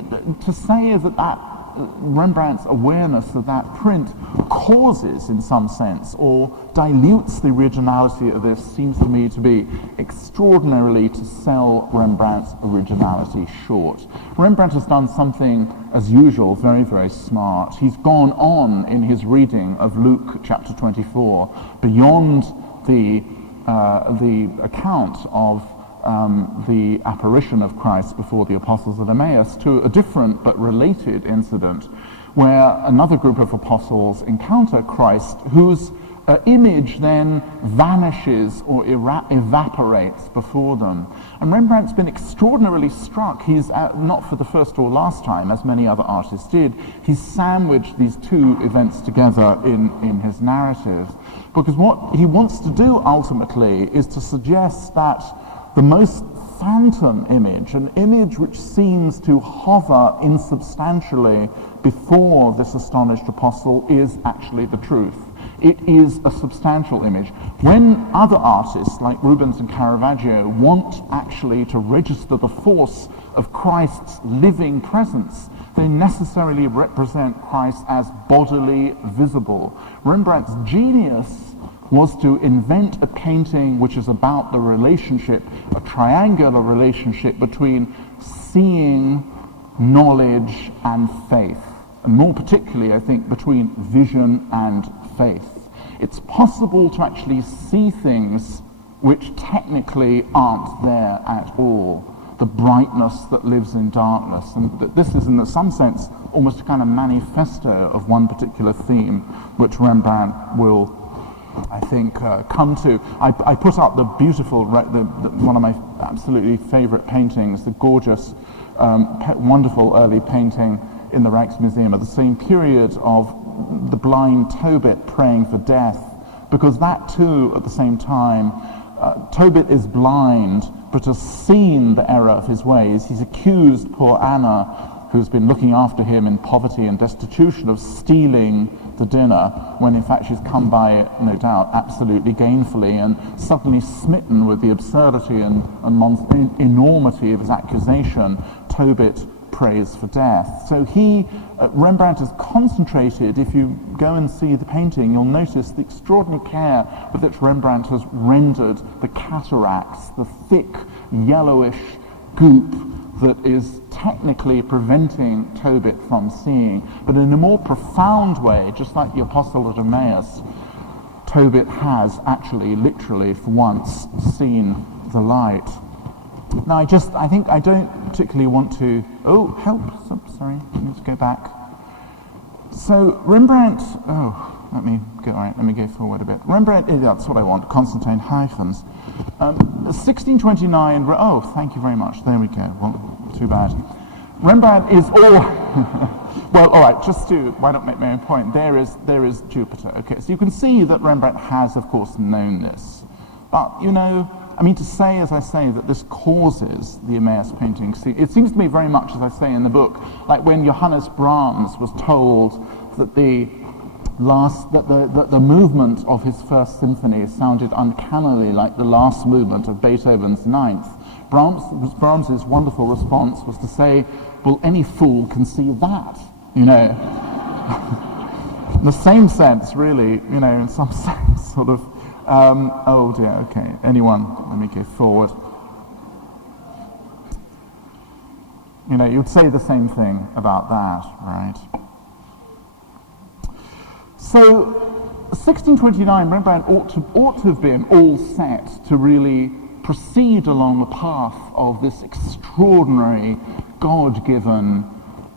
to say that Rembrandt's awareness of that print causes, in some sense, or dilutes the originality of this, seems to me to be extraordinarily to sell Rembrandt's originality short. Rembrandt has done something, as usual, very, very smart. He's gone on in his reading of Luke chapter 24, beyond the account of the apparition of Christ before the apostles at Emmaus, to a different but related incident where another group of apostles encounter Christ, whose image then vanishes or evaporates before them. And Rembrandt's been extraordinarily struck. He's, not for the first or last time, as many other artists did, he's sandwiched these two events together in his narrative. Because what he wants to do ultimately is to suggest that the most phantom image, an image which seems to hover insubstantially before this astonished apostle, is actually the truth. It is a substantial image. When other artists like Rubens and Caravaggio want actually to register the force of Christ's living presence, they necessarily represent Christ as bodily visible. Rembrandt's genius was to invent a painting which is about the relationship, a triangular relationship between seeing, knowledge, and faith. And more particularly, I think, between vision and faith. It's possible to actually see things which technically aren't there at all. The brightness that lives in darkness. And this is, in some sense, almost a kind of manifesto of one particular theme which Rembrandt will, I think, come to. I put up the beautiful, one of my absolutely favorite paintings, the gorgeous, wonderful early painting in the Rijksmuseum at the same period of the blind Tobit praying for death, because that too, at the same time, Tobit is blind, but has seen the error of his ways. He's accused poor Anna, who's been looking after him in poverty and destitution, of stealing the dinner, when in fact she's come by it, no doubt, absolutely gainfully, and suddenly smitten with the absurdity and enormity of his accusation, Tobit prays for death. So Rembrandt has concentrated. If you go and see the painting, you'll notice the extraordinary care with which Rembrandt has rendered the cataracts, the thick, yellowish goop that is technically preventing Tobit from seeing. But in a more profound way, just like the apostle at Emmaus, Tobit has actually, literally, for once, seen the light. Now, I think I don't particularly want to... Oh, help! Sorry, I need to go back. So, Rembrandt... Oh, let me go forward a bit. Rembrandt, that's what I want, Constantine Huygens. 1629... Oh, thank you very much. There we go. Well, too bad. Rembrandt is all... Well, all right, why not make my own point? There is Jupiter. Okay, so you can see that Rembrandt has, of course, known this. But, to say, as I say, that this causes the Emmaus painting, it seems to me very much, as I say in the book, like when Johannes Brahms was told that the movement of his first symphony sounded uncannily like the last movement of Beethoven's Ninth. Brahms's wonderful response was to say, well, any fool can see that, you know. In the same sense, really, you know, in some sense, sort of, oh dear, okay, anyone, let me go forward. You know, you'd say the same thing about that, right? So, 1629, Rembrandt ought to have been all set to really proceed along the path of this extraordinary, God-given,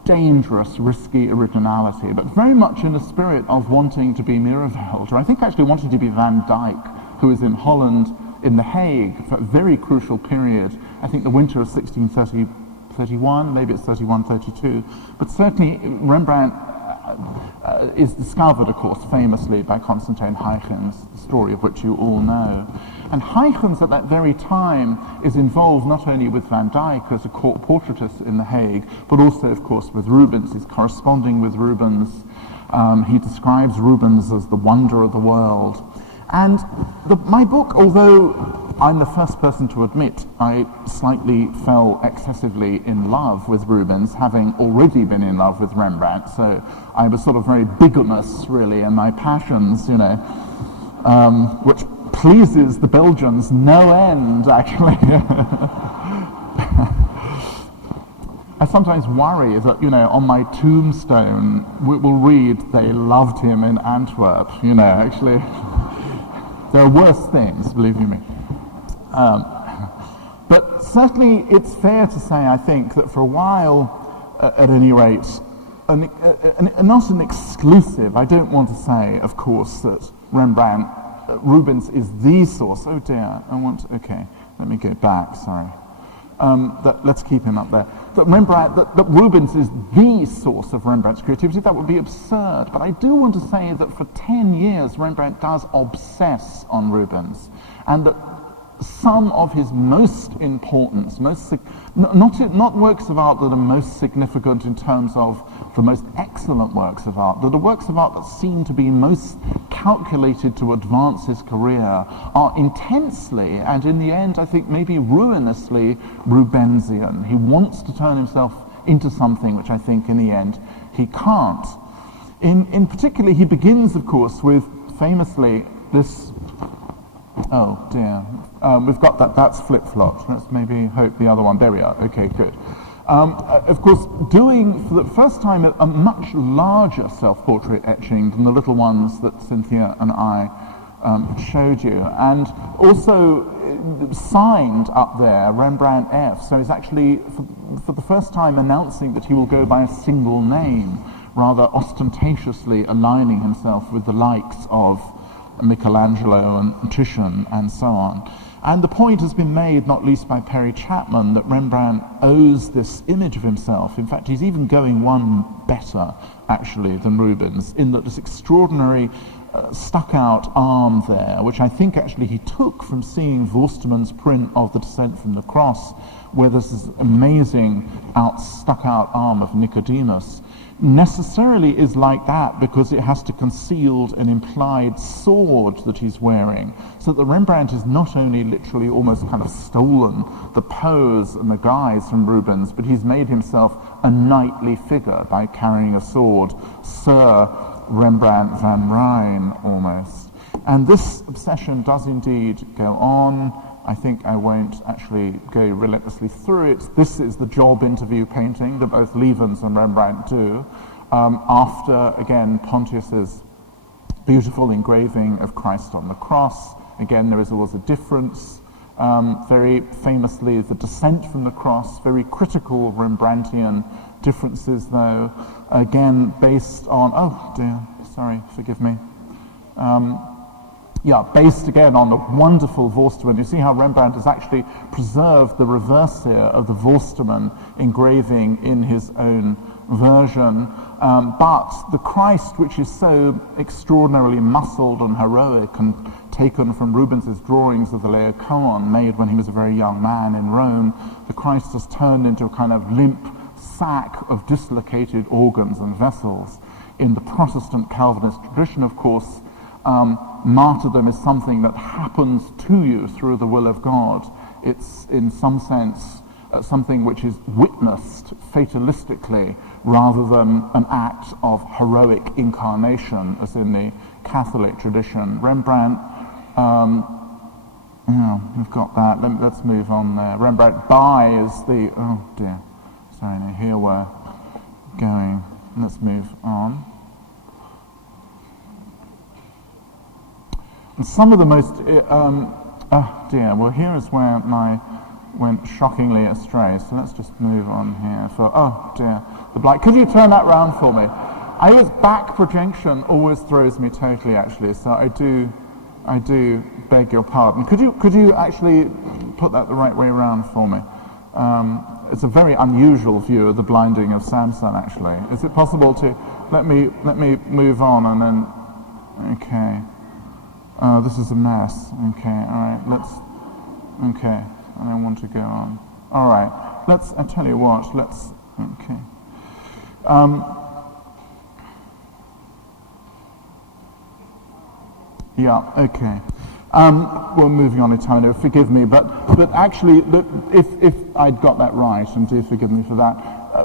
dangerous, risky originality, but very much in the spirit of wanting to be Mierveld, or I think actually wanting to be Van Dyck, who is in Holland, in The Hague, for a very crucial period, I think the winter of 1631, maybe it's 31, 32, but certainly Rembrandt is discovered, of course, famously by Constantijn Huygens, the story of which you all know. And Huygens at that very time is involved not only with Van Dyck as a court portraitist in The Hague, but also, of course, with Rubens. He's corresponding with Rubens. He describes Rubens as the wonder of the world. And my book, although I'm the first person to admit I slightly fell excessively in love with Rubens, having already been in love with Rembrandt, so I was sort of very bigamous, really, in my passions, you know, which pleases the Belgians no end, actually. I sometimes worry that, you know, on my tombstone, we'll read, they loved him in Antwerp, you know, actually. There are worse things, believe you me. But certainly it's fair to say, I think, that for a while, at any rate, not an exclusive, I don't want to say, of course, that Rubens is the source. Oh dear, okay, let me go back, sorry. Let's keep him up there. That Rubens is the source of Rembrandt's creativity, that would be absurd. But I do want to say that for 10 years, Rembrandt does obsess on Rubens, and that some of his most important, not works of art that are most significant in terms of the most excellent works of art, but the works of art that seem to be most calculated to advance his career are intensely, and in the end, I think maybe ruinously, Rubensian. He wants to turn himself into something which I think in the end he can't. In particular, he begins, of course, with famously this. Oh dear, we've got that's flip-flopped. Let's maybe hope the other one. There we are. Okay, good. Of course, doing for the first time a much larger self-portrait etching than the little ones that Cynthia and I showed you, and also signed up there Rembrandt F. So he's actually for the first time announcing that he will go by a single name, rather ostentatiously aligning himself with the likes of Michelangelo and Titian and so on. And the point has been made, not least by Perry Chapman, that Rembrandt owes this image of himself. In fact, he's even going one better, actually, than Rubens, in that this extraordinary stuck-out arm there, which I think actually he took from seeing Vorstermann's print of The Descent from the Cross, where there's this amazing stuck-out arm of Nicodemus, necessarily is like that because it has to conceal an implied sword that he's wearing, so that Rembrandt is not only literally almost kind of stolen the pose and the guise from Rubens, but he's made himself a knightly figure by carrying a sword, Sir Rembrandt van Rijn almost. And this obsession does indeed go on. I think I won't actually go relentlessly through it. This is the job interview painting that both Lievens and Rembrandt do, after, again, Pontius's beautiful engraving of Christ on the cross. Again, there is always a difference. Very famously, The Descent from the Cross, very critical Rembrandtian differences, though, again, based on, oh dear, sorry, forgive me. Based again on the wonderful Vorstermann. You see how Rembrandt has actually preserved the reverse here of the Vorstermann engraving in his own version. But the Christ, which is so extraordinarily muscled and heroic and taken from Rubens's drawings of the Laocoon, made when he was a very young man in Rome, the Christ has turned into a kind of limp sack of dislocated organs and vessels. In the Protestant Calvinist tradition, of course, martyrdom is something that happens to you through the will of God. It's in some sense something which is witnessed fatalistically rather than an act of heroic incarnation, as in the Catholic tradition. Rembrandt, we've got that. Let's move on there. Rembrandt by is the, oh dear, sorry, no, here we're going. Let's move on. And some of the most, oh dear, well here is where I went shockingly astray, so let's just move on here for, oh dear, the blind. Could you turn that round for me? I always, back projection always throws me totally actually, so I do beg your pardon. Could you actually put that the right way around for me? It's a very unusual view of the blinding of Samson actually. Is it possible to, let me move on and then, okay. This is a mess. Okay, all right, okay, I don't want to go on. All right, I tell you what, okay. Yeah, okay. We're moving on in time, no, forgive me, but actually, if I'd got that right, and do forgive me for that,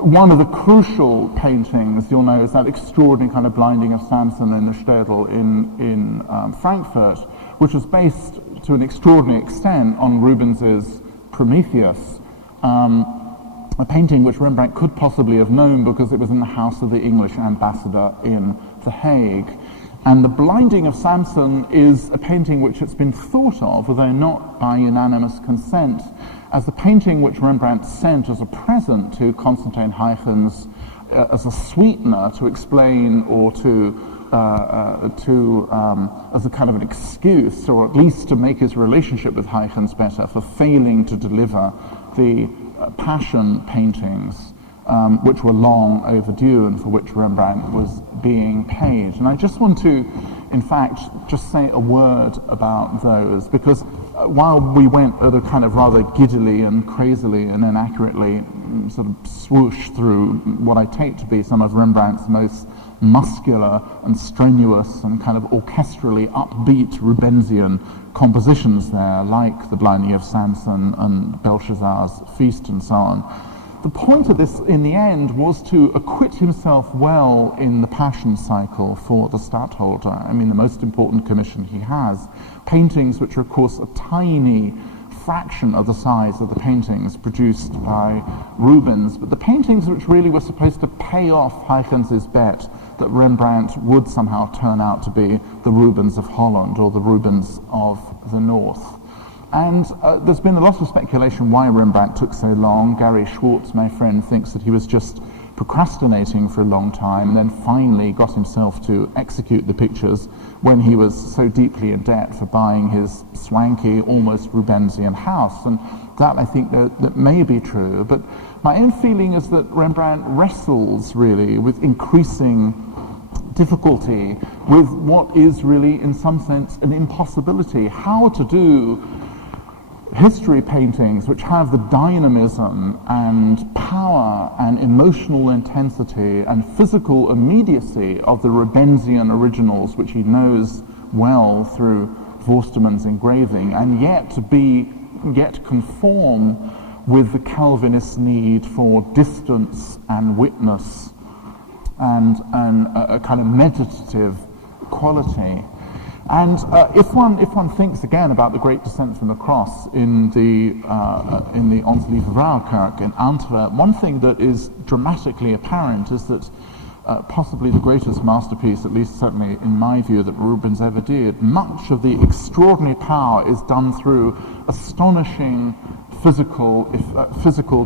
one of the crucial paintings, you'll know, is that extraordinary kind of blinding of Samson in the Städel in Frankfurt, which was based to an extraordinary extent on Rubens's Prometheus, a painting which Rembrandt could possibly have known because it was in the house of the English ambassador in The Hague. And the blinding of Samson is a painting which has been thought of, although not by unanimous consent, as the painting which Rembrandt sent as a present to Constantijn Huygens as a sweetener to explain or as a kind of an excuse, or at least to make his relationship with Huygens better, for failing to deliver the Passion paintings, which were long overdue and for which Rembrandt was being paid. And I just want to, in fact, just say a word about those, because while we went at a kind of rather giddily and crazily and inaccurately sort of swoosh through what I take to be some of Rembrandt's most muscular and strenuous and kind of orchestrally upbeat Rubensian compositions there, like The Blinding of Samson and Belshazzar's Feast and so on, the point of this, in the end, was to acquit himself well in the Passion cycle for the Stadtholder. I mean, the most important commission he has. Paintings which are, of course, a tiny fraction of the size of the paintings produced by Rubens, but the paintings which really were supposed to pay off Huygens' bet that Rembrandt would somehow turn out to be the Rubens of Holland or the Rubens of the North. And there's been a lot of speculation why Rembrandt took so long. Gary Schwartz, my friend, thinks that he was just procrastinating for a long time and then finally got himself to execute the pictures when he was so deeply in debt for buying his swanky, almost Rubensian house. And that, I think, that may be true. But my own feeling is that Rembrandt wrestles, really, with increasing difficulty with what is really, in some sense, an impossibility. How to do history paintings which have the dynamism and power and emotional intensity and physical immediacy of the Rubensian originals, which he knows well through Forstermann's engraving, and yet conform with the Calvinist need for distance and witness and a kind of meditative quality. And if one thinks again about the Great Descent from the Cross in the Ons Lieve Vrouwenkerk in Antwerp, one thing that is dramatically apparent is that possibly the greatest masterpiece, at least certainly in my view, that Rubens ever did, much of the extraordinary power is done through astonishing physical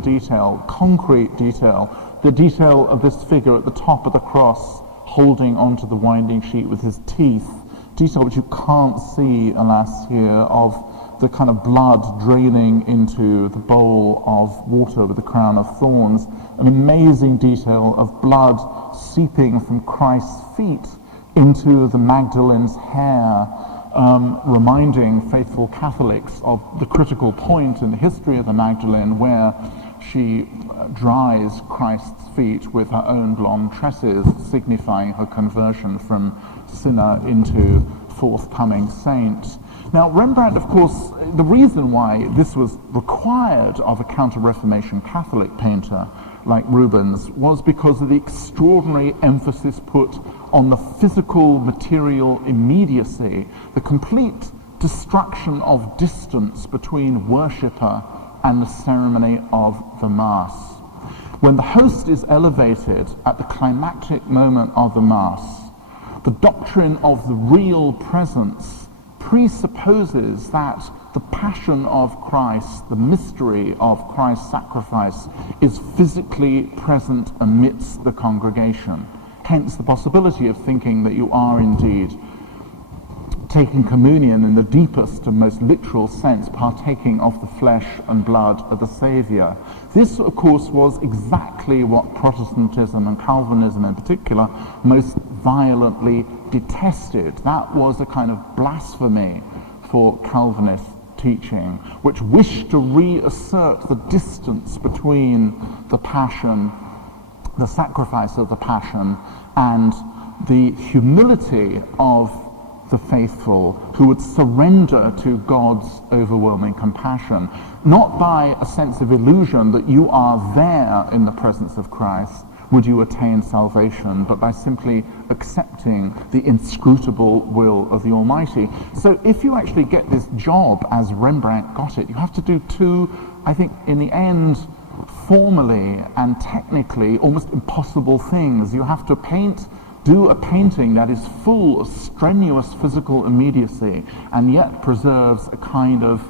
detail, concrete detail, the detail of this figure at the top of the cross holding onto the winding sheet with his teeth, detail which you can't see, alas, here, of the kind of blood draining into the bowl of water with the crown of thorns, an amazing detail of blood seeping from Christ's feet into the Magdalene's hair, reminding faithful Catholics of the critical point in the history of the Magdalene where she dries Christ's feet with her own blonde tresses, signifying her conversion from sinner into forthcoming saint. Now, Rembrandt, of course, the reason why this was required of a Counter-Reformation Catholic painter like Rubens was because of the extraordinary emphasis put on the physical, material immediacy, the complete destruction of distance between worshipper and the ceremony of the Mass. When the host is elevated at the climactic moment of the Mass, the doctrine of the real presence presupposes that the passion of Christ, the mystery of Christ's sacrifice, is physically present amidst the congregation. Hence the possibility of thinking that you are indeed taking communion in the deepest and most literal sense, partaking of the flesh and blood of the Saviour. This, of course, was exactly what Protestantism and Calvinism in particular most violently detested. That was a kind of blasphemy for Calvinist teaching, which wished to reassert the distance between the Passion, the sacrifice of the Passion, and the humility of the faithful who would surrender to God's overwhelming compassion, not by a sense of illusion that you are there in the presence of Christ would you attain salvation, but by simply accepting the inscrutable will of the Almighty. So if you actually get this job as Rembrandt got it, you have to do two, I think, in the end, formally and technically almost impossible things. You have to do a painting that is full of strenuous physical immediacy and yet preserves a kind of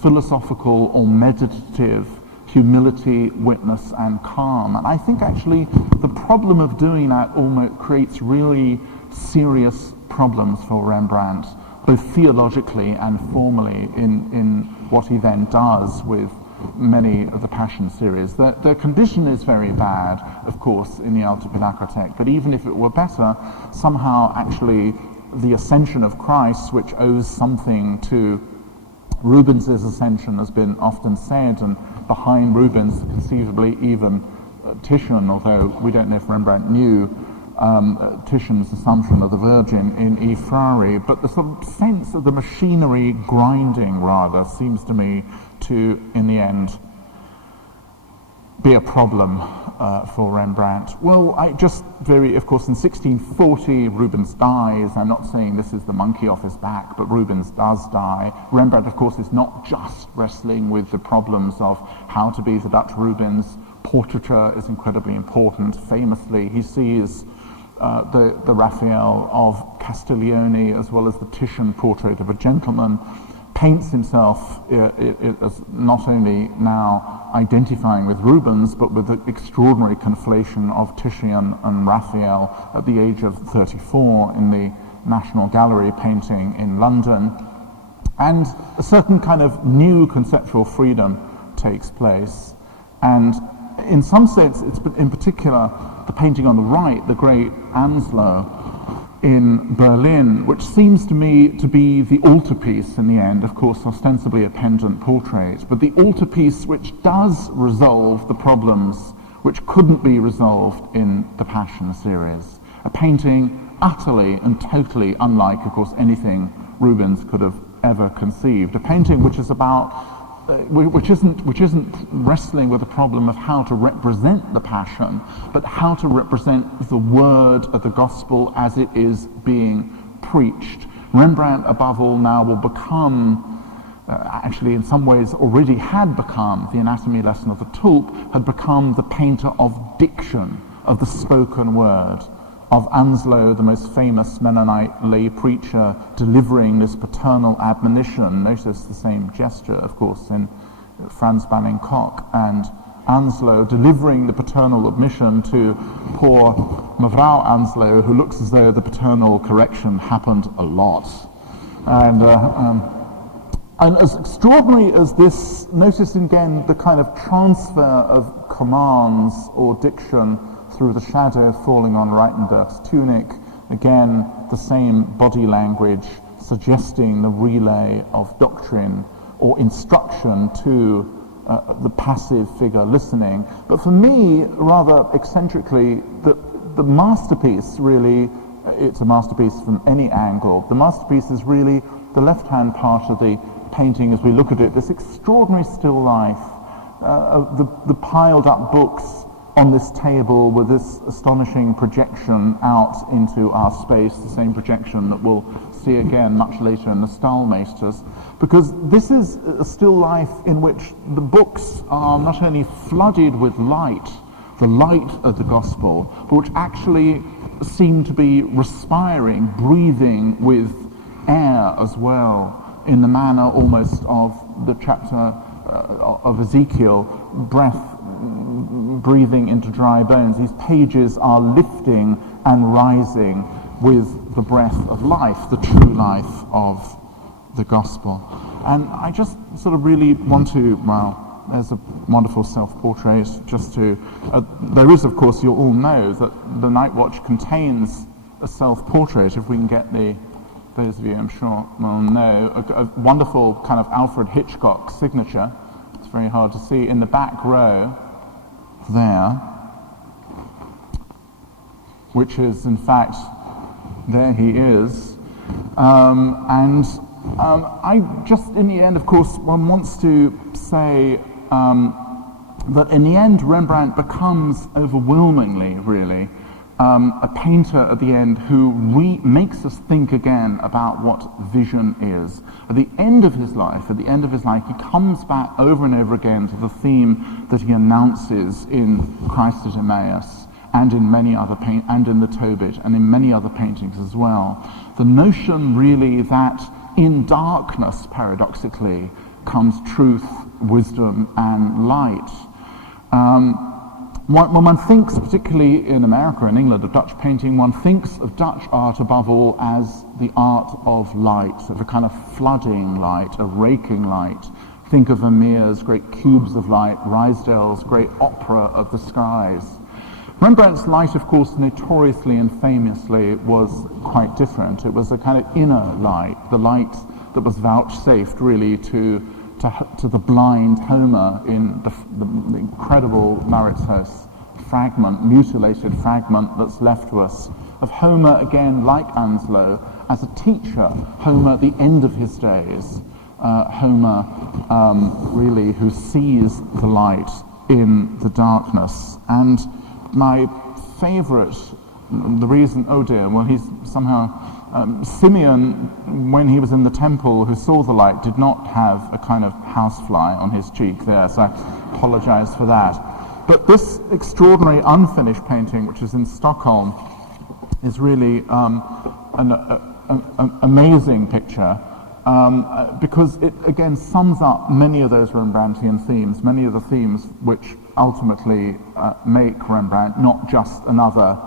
philosophical or meditative humility, witness, and calm. And I think actually the problem of doing that almost creates really serious problems for Rembrandt, both theologically and formally in what he then does with many of the Passion series. The condition is very bad, of course, in the Alta Pinakothek, but even if it were better, somehow actually the Ascension of Christ, which owes something to Rubens's ascension, has been often said, and behind Rubens, conceivably even Titian, although we don't know if Rembrandt knew Titian's Assumption of the Virgin in E Frari, but the sort of sense of the machinery grinding, rather, seems to me to, in the end, be a problem for Rembrandt. Well, of course, in 1640, Rubens dies. I'm not saying this is the monkey off his back, but Rubens does die. Rembrandt, of course, is not just wrestling with the problems of how to be the Dutch Rubens. Portraiture is incredibly important. Famously, he sees the Raphael of Castiglione as well as the Titian portrait of a gentleman, paints himself as not only now identifying with Rubens, but with the extraordinary conflation of Titian and Raphael at the age of 34 in the National Gallery painting in London. And a certain kind of new conceptual freedom takes place. And in some sense, it's in particular the painting on the right, the great Anslo in Berlin, which seems to me to be the altarpiece in the end, of course ostensibly a pendant portrait, but the altarpiece which does resolve the problems which couldn't be resolved in the Passion series. A painting utterly and totally unlike, of course, anything Rubens could have ever conceived. A painting which is about which isn't wrestling with the problem of how to represent the Passion, but how to represent the word of the gospel as it is being preached. Rembrandt, above all, now will become, actually in some ways already had become, the anatomy lesson of the tulp, had become the painter of diction, of the spoken word, of Anslo, the most famous Mennonite lay preacher, delivering this paternal admonition. Notice the same gesture, of course, in Frans Banning Koch, and Anslo delivering the paternal admonition to poor Mevrouw Anslo, who looks as though the paternal correction happened a lot. And as extraordinary as this, notice again the kind of transfer of commands or diction through the shadow falling on Reitenberg's tunic, again the same body language suggesting the relay of doctrine or instruction to the passive figure listening. But for me, rather eccentrically, the masterpiece really, it's a masterpiece from any angle, the masterpiece is really the left-hand part of the painting, as we look at it, this extraordinary still life, the piled up books on this table with this astonishing projection out into our space, the same projection that we'll see again much later in the Stahlmeisters, because this is a still life in which the books are not only flooded with light, the light of the gospel, but which actually seem to be respiring, breathing with air as well, in the manner almost of the chapter of Ezekiel, breath breathing into dry bones. These pages are lifting and rising with the breath of life, the true life of the gospel. And I just sort of really want to, well, there's a wonderful self-portrait, just to, there is, of course, you'll all know that the Night Watch contains a self-portrait, if we can get those of you, I'm sure, will know, a wonderful kind of Alfred Hitchcock signature. It's very hard to see in the back row there, which is, in fact, there he is. I just, in the end, of course, one wants to say that in the end, Rembrandt becomes overwhelmingly, really, a painter at the end who makes us think again about what vision is. At the end of his life, he comes back over and over again to the theme that he announces in Christ at Emmaus and in many other and in the Tobit and in many other paintings as well. The notion really that in darkness, paradoxically, comes truth, wisdom, and light. When one thinks, particularly in America and England, of Dutch painting, one thinks of Dutch art above all as the art of light, of a kind of flooding light, a raking light. Think of Vermeer's great cubes of light, Ruysdael's great opera of the skies. Rembrandt's light, of course, notoriously and famously was quite different. It was a kind of inner light, the light that was vouchsafed really to the blind Homer in the incredible Maritzhos fragment, mutilated fragment that's left to us, of Homer again, like Anslo, as a teacher, Homer at the end of his days, Homer really who sees the light in the darkness. And my favourite, the reason, oh dear, well he's somehow, Simeon, when he was in the temple, who saw the light, did not have a kind of housefly on his cheek there, so I apologise for that. But this extraordinary unfinished painting, which is in Stockholm, is really an amazing picture, because it again sums up many of those Rembrandtian themes, many of the themes which ultimately make Rembrandt not just another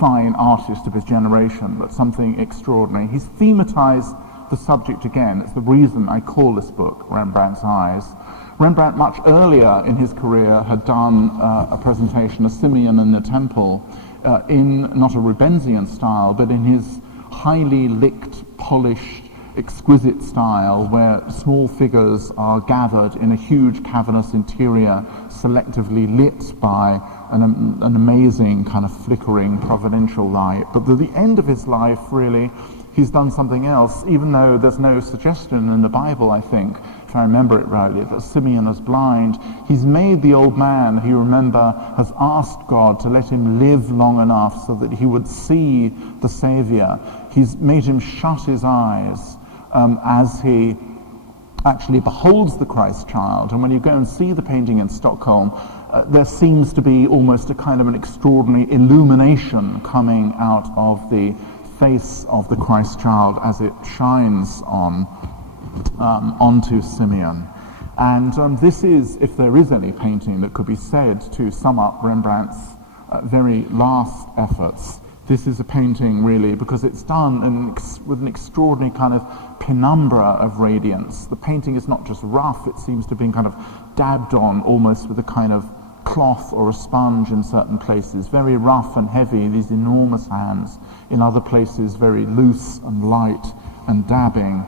fine artist of his generation, but something extraordinary. He's thematized the subject again. It's the reason I call this book Rembrandt's Eyes. Rembrandt, much earlier in his career, had done a presentation of Simeon in the Temple in not a Rubensian style, but in his highly licked, polished, exquisite style, where small figures are gathered in a huge cavernous interior, selectively lit by an amazing kind of flickering providential light. But at the end of his life, really, he's done something else, even though there's no suggestion in the Bible, I think, if I remember it rightly, that Simeon is blind. He's made the old man, who you remember, has asked God to let him live long enough so that he would see the Saviour. He's made him shut his eyes as he actually beholds the Christ child. And when you go and see the painting in Stockholm, there seems to be almost a kind of an extraordinary illumination coming out of the face of the Christ child as it shines onto Simeon. And this is, if there is any painting that could be said to sum up Rembrandt's very last efforts, this is a painting really, because it's done with an extraordinary kind of penumbra of radiance. The painting is not just rough, it seems to be kind of dabbed on almost with a kind of cloth or a sponge in certain places, very rough and heavy, these enormous hands. In other places, very loose and light and dabbing.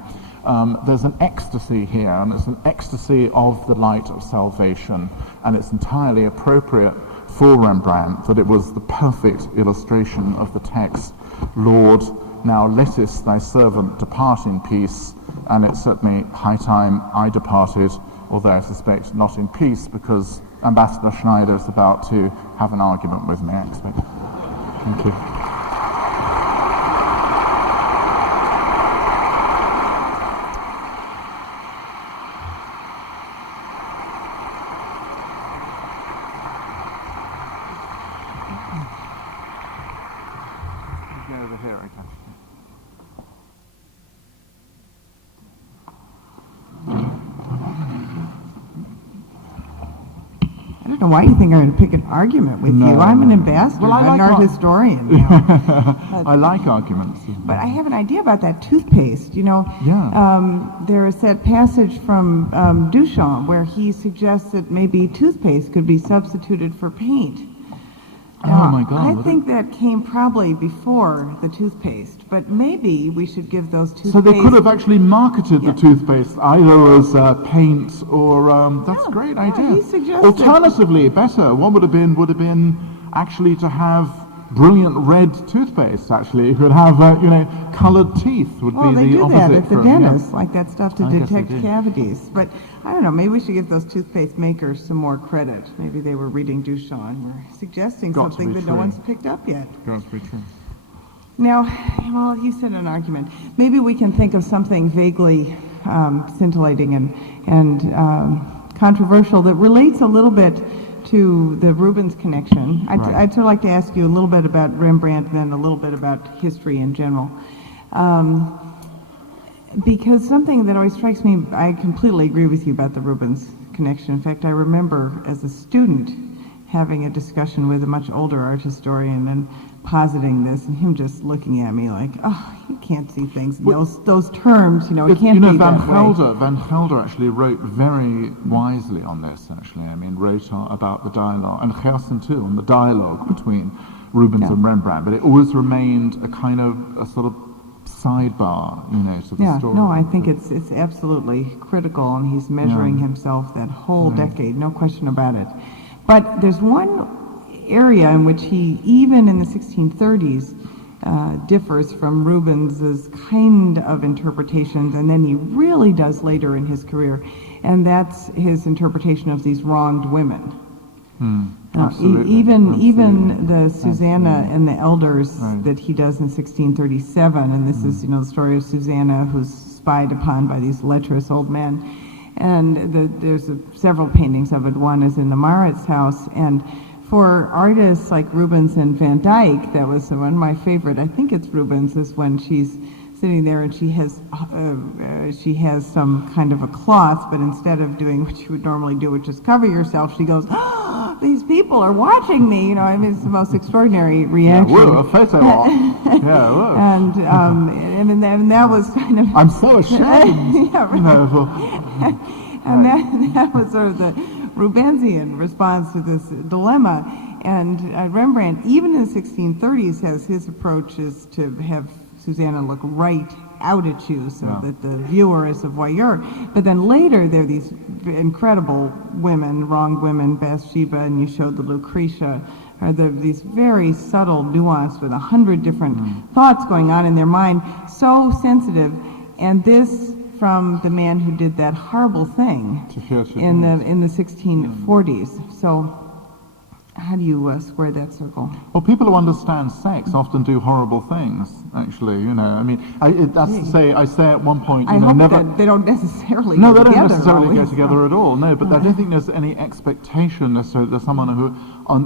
There's an ecstasy here, and it's an ecstasy of the light of salvation, and it's entirely appropriate for Rembrandt that it was the perfect illustration of the text, Lord, now lettest thy servant depart in peace, and it's certainly high time I departed, although I suspect not in peace, because Ambassador Schneider is about to have an argument with me, I expect. Thank you. Over here, I guess. I don't know why you think I'm going to pick an argument with you. I'm an ambassador, well, I'm an art historian. You know. I like arguments. But I have an idea about that toothpaste. You know, there is that passage from Duchamp where he suggests that maybe toothpaste could be substituted for paint. Oh my God! I think that came probably before the toothpaste, but maybe we should give those toothpaste. So they could have actually marketed the toothpaste either as paint or that's a great idea. He suggested. Alternatively, better. What would have been actually to have brilliant red toothpaste. Actually, you could have coloured teeth would be the opposite. They do that at the dentist, yeah. like that stuff to detect cavities. But I don't know. Maybe we should give those toothpaste makers some more credit. Maybe they were reading Duchamp and were suggesting something that no one's picked up yet. Got to be true. Now, well, you said an argument. Maybe we can think of something vaguely scintillating and controversial that relates a little bit to the Rubens connection. I'd sort of like to ask you a little bit about Rembrandt and then a little bit about history in general. Because something that always strikes me, I completely agree with you about the Rubens connection. In fact, I remember as a student having a discussion with a much older art historian and positing this, and him just looking at me like, oh, you can't see things in those terms, it can't be Van that Gelder, way. Van Gelder actually wrote very wisely on this, actually. I mean, wrote about the dialogue, and Gerson too, on the dialogue between Rubens and Rembrandt, but it always remained a kind of, a sort of sidebar, to the story. No, I think it's absolutely critical, and he's measuring himself that whole decade, no question about it. But there's one area in which he, even in the 1630s, differs from Rubens's kind of interpretations, and then he really does later in his career, and that's his interpretation of these wronged women. Absolutely. Even the Susanna and the Elders that he does in 1637, and this is the story of Susanna who's spied upon by these lecherous old men. And there's several paintings of it. One is in the Maritz house, and for artists like Rubens and Van Dyck, that was one of my favorite. I think it's Rubens, is when she's sitting there and she has some kind of a cloth, but instead of doing what you would normally do, which is cover yourself, she goes, oh, these people are watching me. It's the most extraordinary reaction. Yeah, whoa, a photo op. Yeah, whoa. And that was kind of... I'm so ashamed. Yeah, right. And that was sort of the Rubensian response to this dilemma. And Rembrandt, even in the 1630s, has his approach is to have Susanna look right out at you so that the viewer is a voyeur. But then later there are these incredible women, wronged women, Bathsheba, and you showed the Lucretia, are these very subtle, nuanced, with 100 different thoughts going on in their mind, so sensitive. And this from the man who did that horrible thing in the 1640s. So how do you square that circle? Well, people who understand sex often do horrible things, actually, I mean, I say at one point, I hope never... that they don't necessarily go together. No, they don't necessarily go together at all, no, but I don't think there's any expectation necessarily that someone who,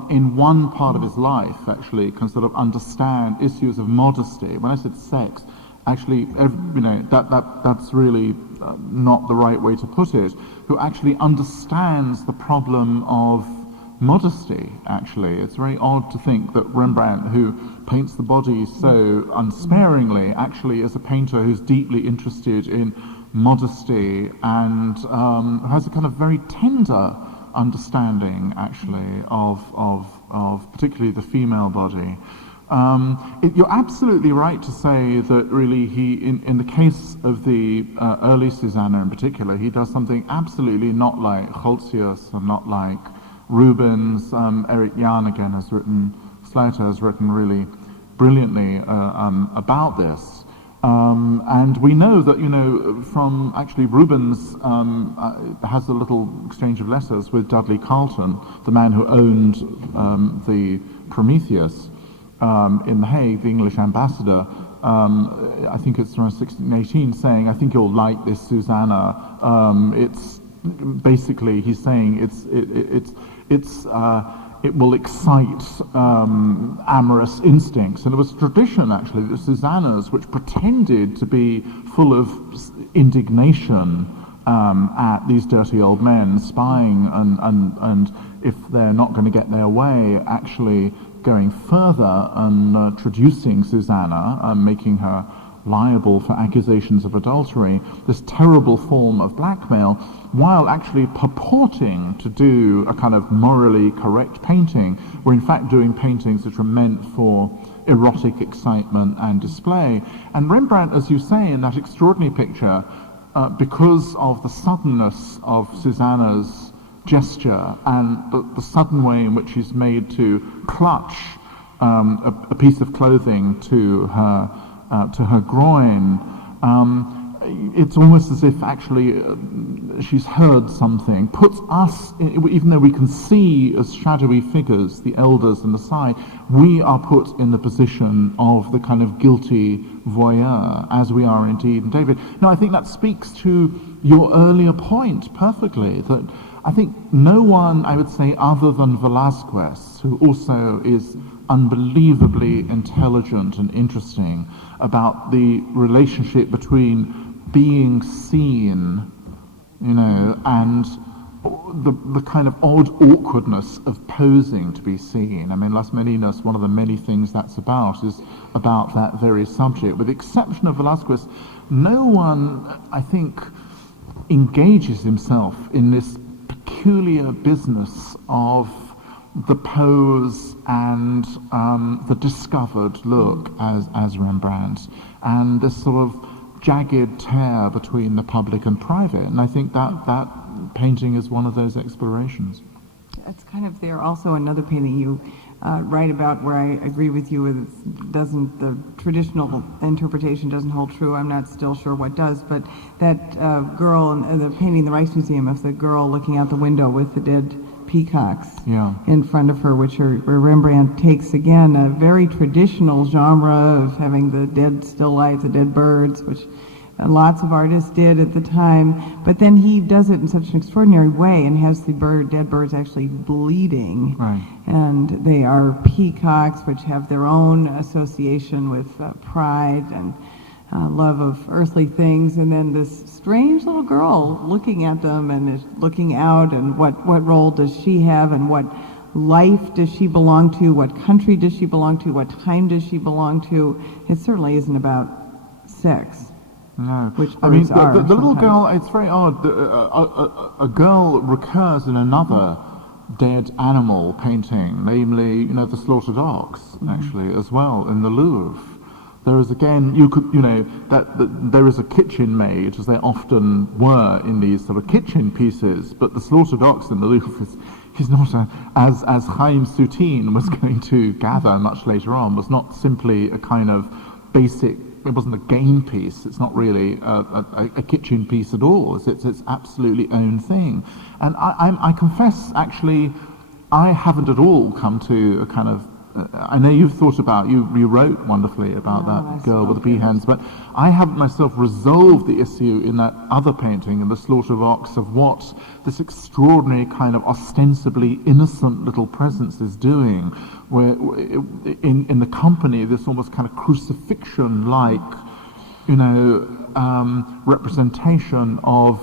in one part of his life, actually, can sort of understand issues of modesty. When I said sex, actually, that's really not the right way to put it, who actually understands the problem of modesty, actually. It's very odd to think that Rembrandt, who paints the body so unsparingly, actually is a painter who's deeply interested in modesty and has a kind of very tender understanding, actually, of particularly the female body. You're absolutely right to say that really in the case of the early Susanna in particular, he does something absolutely not like Holzius and not like Rubens. Eric Jahn again has written, Slater has written really brilliantly about this. And we know that, from actually Rubens has a little exchange of letters with Dudley Carleton, the man who owned the Prometheus in The Hague, the English ambassador. I think it's around 1618, saying, "I think you'll like this, Susanna." It's basically, he's saying it will excite amorous instincts. And there was a tradition, actually, the Susannas, which pretended to be full of indignation at these dirty old men spying, and if they're not going to get their way, actually going further and traducing Susanna, making her liable for accusations of adultery, this terrible form of blackmail, while actually purporting to do a kind of morally correct painting, were in fact doing paintings which were meant for erotic excitement and display. And Rembrandt, as you say, in that extraordinary picture, because of the suddenness of Susanna's gesture and the sudden way in which she's made to clutch a piece of clothing to her groin, it's almost as if actually she's heard something, puts us, even though we can see as shadowy figures, the elders and the side, we are put in the position of the kind of guilty voyeur, as we are indeed in David. Now, I think that speaks to your earlier point perfectly, that I think no one, I would say, other than Velázquez, who also is unbelievably intelligent and interesting about the relationship between being seen, and the kind of odd awkwardness of posing to be seen. I mean, Las Meninas, one of the many things that's about is about that very subject. With the exception of Velázquez, no one, I think, engages himself in this peculiar business of the pose and the discovered look as Rembrandt, and this sort of jagged tear between the public and private. And I think that painting is one of those explorations. It's kind of there. Also, another painting you write about where I agree with you, the traditional interpretation doesn't hold true. I'm not still sure what does, but that girl in the painting in the Rijksmuseum of the girl looking out the window with the dead peacocks in front of her, where Rembrandt takes again a very traditional genre of having the dead still life, the dead birds, which lots of artists did at the time, but then he does it in such an extraordinary way and has the dead birds actually bleeding. Right. And they are peacocks, which have their own association with pride and love of earthly things, and then this strange little girl looking at them and is looking out, and what role does she have, and what life does she belong to, what country does she belong to, what time does she belong to. It certainly isn't about sex. No. Which I mean, are the little sometimes. girl, it's very odd. A girl recurs in another dead animal painting, namely, the slaughtered ox, actually, as well, in the Louvre. There is again, that there is a kitchen maid, as there often were in these sort of kitchen pieces, but the slaughtered ox in the Louvre is not as Chaim Soutine was going to gather much later on, was not simply a kind of basic. It wasn't a game piece. It's not really a kitchen piece at all. It's its absolutely own thing. And I confess, actually, I haven't at all come to a kind of. I know you've thought about, you wrote wonderfully about that girl with the peahens, but I haven't myself resolved the issue in that other painting, in the Slaughter of Ox, of what this extraordinary kind of ostensibly innocent little presence is doing, where in the company, this almost kind of crucifixion-like, representation of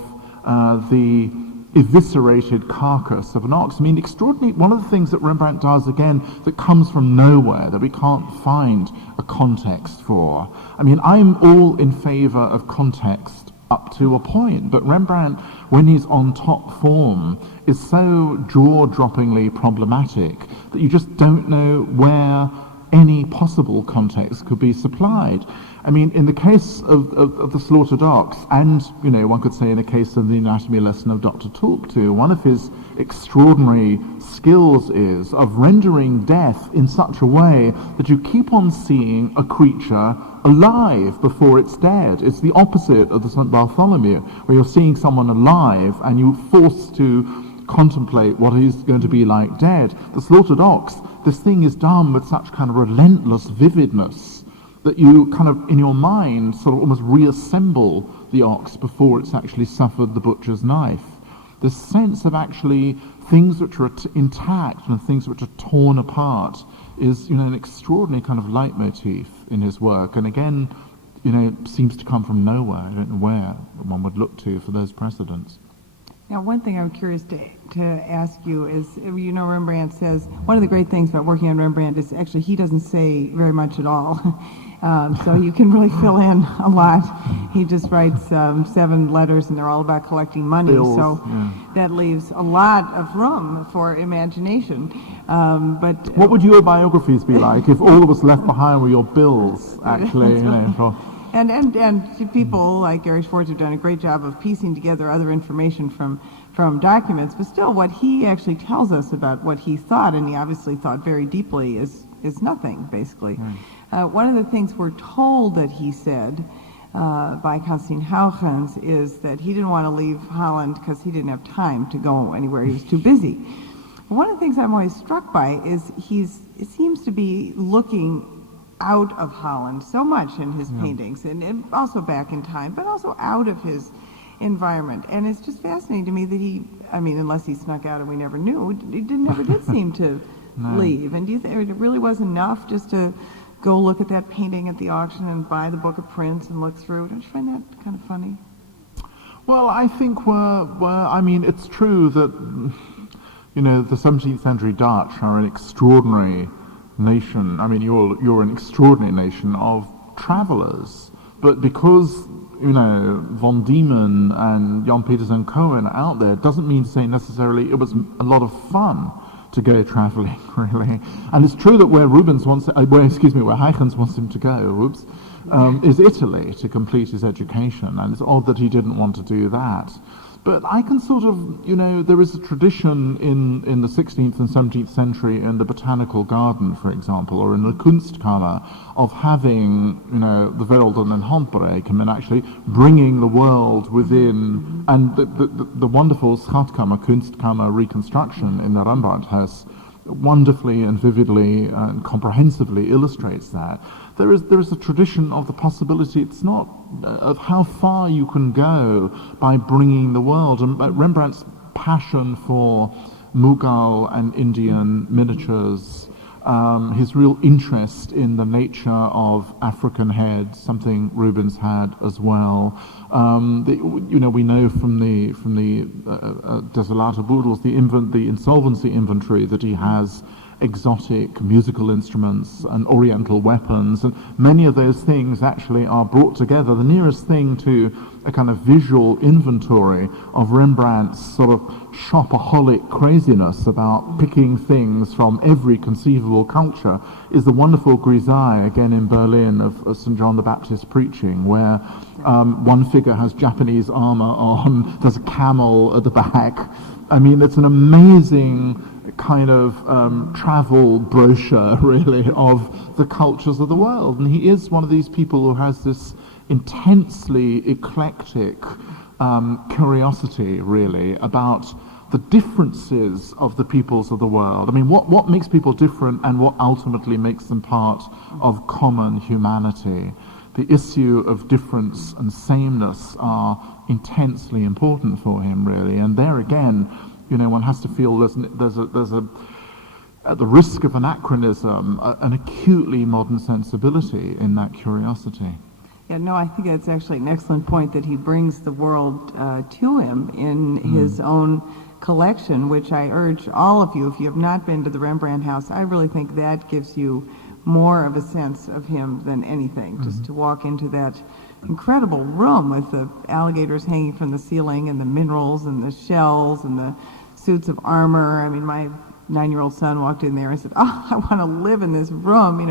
the eviscerated carcass of an ox. I mean, extraordinary. One of the things that Rembrandt does, again, that comes from nowhere, that we can't find a context for. I mean, I'm all in favor of context up to a point, but Rembrandt, when he's on top form, is so jaw-droppingly problematic that you just don't know where any possible context could be supplied. I mean, in the case of the slaughtered ox, and, you know, one could say in the case of the anatomy lesson of Dr. Tulptu, one of his extraordinary skills is of rendering death in such a way that you keep on seeing a creature alive before it's dead. It's the opposite of the St. Bartholomew, where you're seeing someone alive and you're forced to contemplate what he's going to be like dead. The slaughtered ox, this thing is done with such kind of relentless vividness that you kind of, in your mind, sort of almost reassemble the ox before it's actually suffered the butcher's knife. This sense of actually things which are intact and things which are torn apart is, you know, an extraordinary kind of leitmotif in his work. And again, you know, seems to come from nowhere. I don't know where one would look to for those precedents. Now, one thing I'm curious to ask you is, you know, Rembrandt says, one of the great things about working on Rembrandt is actually he doesn't say very much at all. So you can really fill in a lot. He just writes 7 letters and they're all about collecting money. Bills, so yeah. That leaves a lot of room for imagination. But what would your biographies be like if all that was left behind were your bills, actually, you know, for... And people like Gary Schwartz have done a great job of piecing together other information from documents, but still what he actually tells us about what he thought, and he obviously thought very deeply, is nothing, basically. Right. One of the things we're told that he said by Constantine Huygens is that he didn't want to leave Holland because he didn't have time to go anywhere. He was too busy. One of the things I'm always struck by is it seems to be looking out of Holland so much in his paintings, and also back in time, but also out of his environment. And it's just fascinating to me that he, I mean, unless he snuck out and we never knew, he never did seem to leave. And do you think it really was enough just to go look at that painting at the auction and buy the book of prints and look through? Don't you find that kind of funny? Well, I think I mean, it's true that, you know, the 17th century Dutch are an extraordinary nation. I mean, you're an extraordinary nation of travelers, but because, you know, von Diemen and Jan Petersen Cohen are out there, doesn't mean to say necessarily it was a lot of fun to go traveling, really. And it's true that where Huygens wants him to go, is Italy to complete his education, and it's odd that he didn't want to do that. But I can sort of, you know, there is a tradition in the 16th and 17th century in the Botanical Garden, for example, or in the Kunstkammer, of having, you know, the Werelden and Handbereik, and actually bringing the world within, and the wonderful Schatkammer, Kunstkammer reconstruction in the Rembrandt house wonderfully and vividly and comprehensively illustrates that. There is a tradition of the possibility, it's not of how far you can go by bringing the world. And Rembrandt's passion for Mughal and Indian miniatures, his real interest in the nature of African heads, something Rubens had as well. You know, we know from the Desolata Boodles, the insolvency inventory, that he has exotic musical instruments and oriental weapons, and many of those things actually are brought together. The nearest thing to a kind of visual inventory of Rembrandt's sort of shopaholic craziness about picking things from every conceivable culture is the wonderful grisaille, again in Berlin, of St. John the Baptist preaching, where one figure has Japanese armor on, there's a camel at the back. I mean, it's an amazing kind of travel brochure, really, of the cultures of the world. And he is one of these people who has this intensely eclectic curiosity, really, about the differences of the peoples of the world. I mean, what makes people different and what ultimately makes them part of common humanity. The issue of difference and sameness are intensely important for him, really. And there again, you know, one has to feel there's a at the risk of anachronism, an acutely modern sensibility in that curiosity. Yeah, no, I think that's actually an excellent point, that he brings the world to him in his own collection, which I urge all of you, if you have not been to the Rembrandt house, I really think that gives you more of a sense of him than anything, just to walk into that incredible room with the alligators hanging from the ceiling and the minerals and the shells and the suits of armor. I mean, my 9-year-old son walked in there and said, "Oh, I want to live in this room."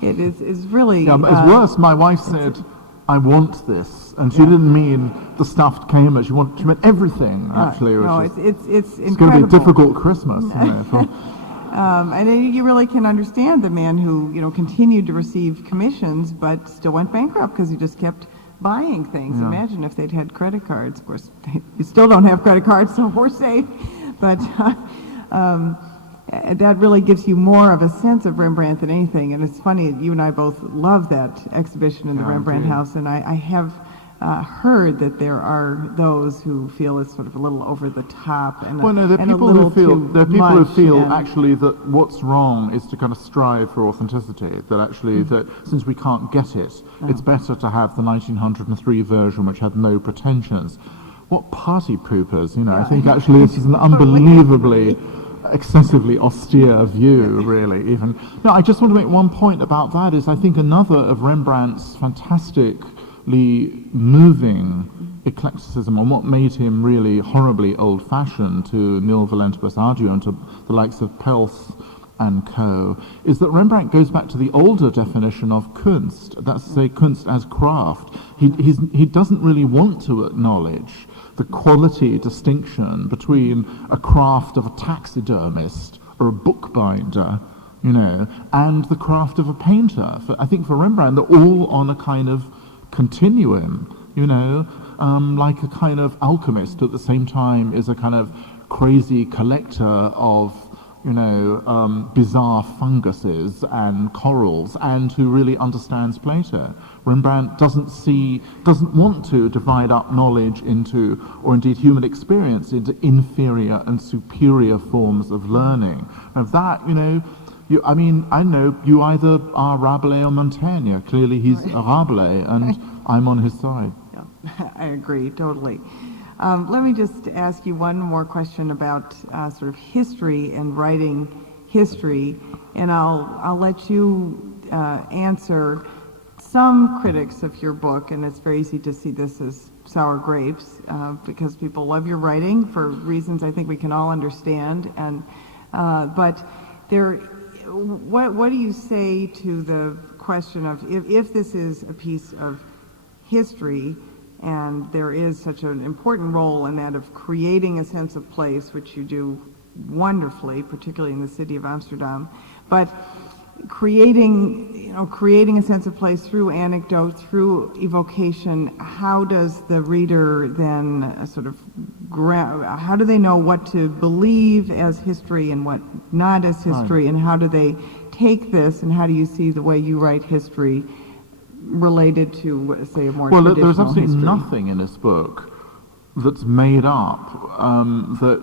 It is really. Yeah, it's worse. My wife said, "I want this," and she didn't mean the stuffed camera. She meant everything. Actually, it's incredible. It's going to be a difficult Christmas. And then you really can understand the man who continued to receive commissions but still went bankrupt because he just kept buying things. Yeah. Imagine if they'd had credit cards. Of course, you still don't have credit cards, so we're safe. But that really gives you more of a sense of Rembrandt than anything. And it's funny, you and I both love that exhibition in the Rembrandt House, and I have heard that there are those who feel it's sort of a little over the top and there are people who feel actually that what's wrong is to kind of strive for authenticity. That actually that since we can't get it, it's better to have the 1903 version, which had no pretensions. What party poopers, I think actually this is an unbelievably excessively austere view, really, even. No, I just want to make one point about that is I think another of Rembrandt's fantastically moving eclecticism, and what made him really horribly old-fashioned to nil volentibus arduo and to the likes of Pelth and co., is that Rembrandt goes back to the older definition of Kunst, that's to say Kunst as craft. He doesn't really want to acknowledge the quality distinction between a craft of a taxidermist or a bookbinder, and the craft of a painter. I think for Rembrandt, they're all on a kind of continuum, like a kind of alchemist at the same time is a kind of crazy collector of bizarre funguses and corals, and who really understands Plato. Rembrandt doesn't want to divide up knowledge into, or indeed human experience, into inferior and superior forms of learning. Of that, I know you either are Rabelais or Montaigne. Clearly he's a Rabelais, and I'm on his side. Yeah, I agree, totally. Let me just ask you one more question about sort of history and writing history, and I'll let you answer some critics of your book, and it's very easy to see this as sour grapes because people love your writing for reasons I think we can all understand, and but what do you say to the question of if this is a piece of history, and there is such an important role in that of creating a sense of place, which you do wonderfully, particularly in the city of Amsterdam, but creating a sense of place through anecdote, through evocation, how does the reader then how do they know what to believe as history and what not as history, and how do they take this, and how do you see the way you write history related to, say, a more traditional there's absolutely history? nothing in this book that's made up that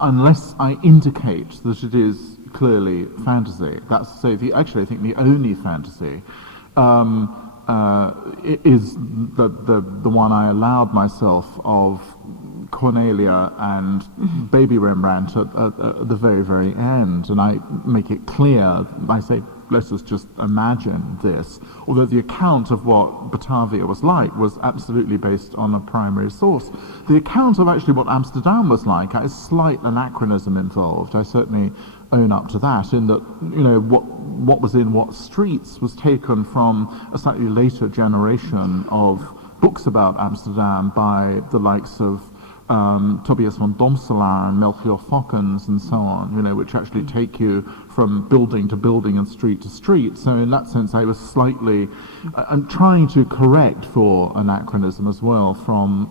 unless I indicate that it is clearly fantasy. That's to say, actually I think the only fantasy is the one I allowed myself of Cornelia and baby Rembrandt at the very, very end, and I make it clear. I say, let us just imagine this, although the account of what Batavia was like was absolutely based on a primary source. The account of actually what Amsterdam was like has slight anachronism involved. I certainly own up to that, in that what was in what streets was taken from a slightly later generation of books about Amsterdam by the likes of Tobias van Domselaar and Melchior Fokkens and so on, which actually take you from building to building and street to street. So in that sense, I was slightly trying to correct for anachronism as well from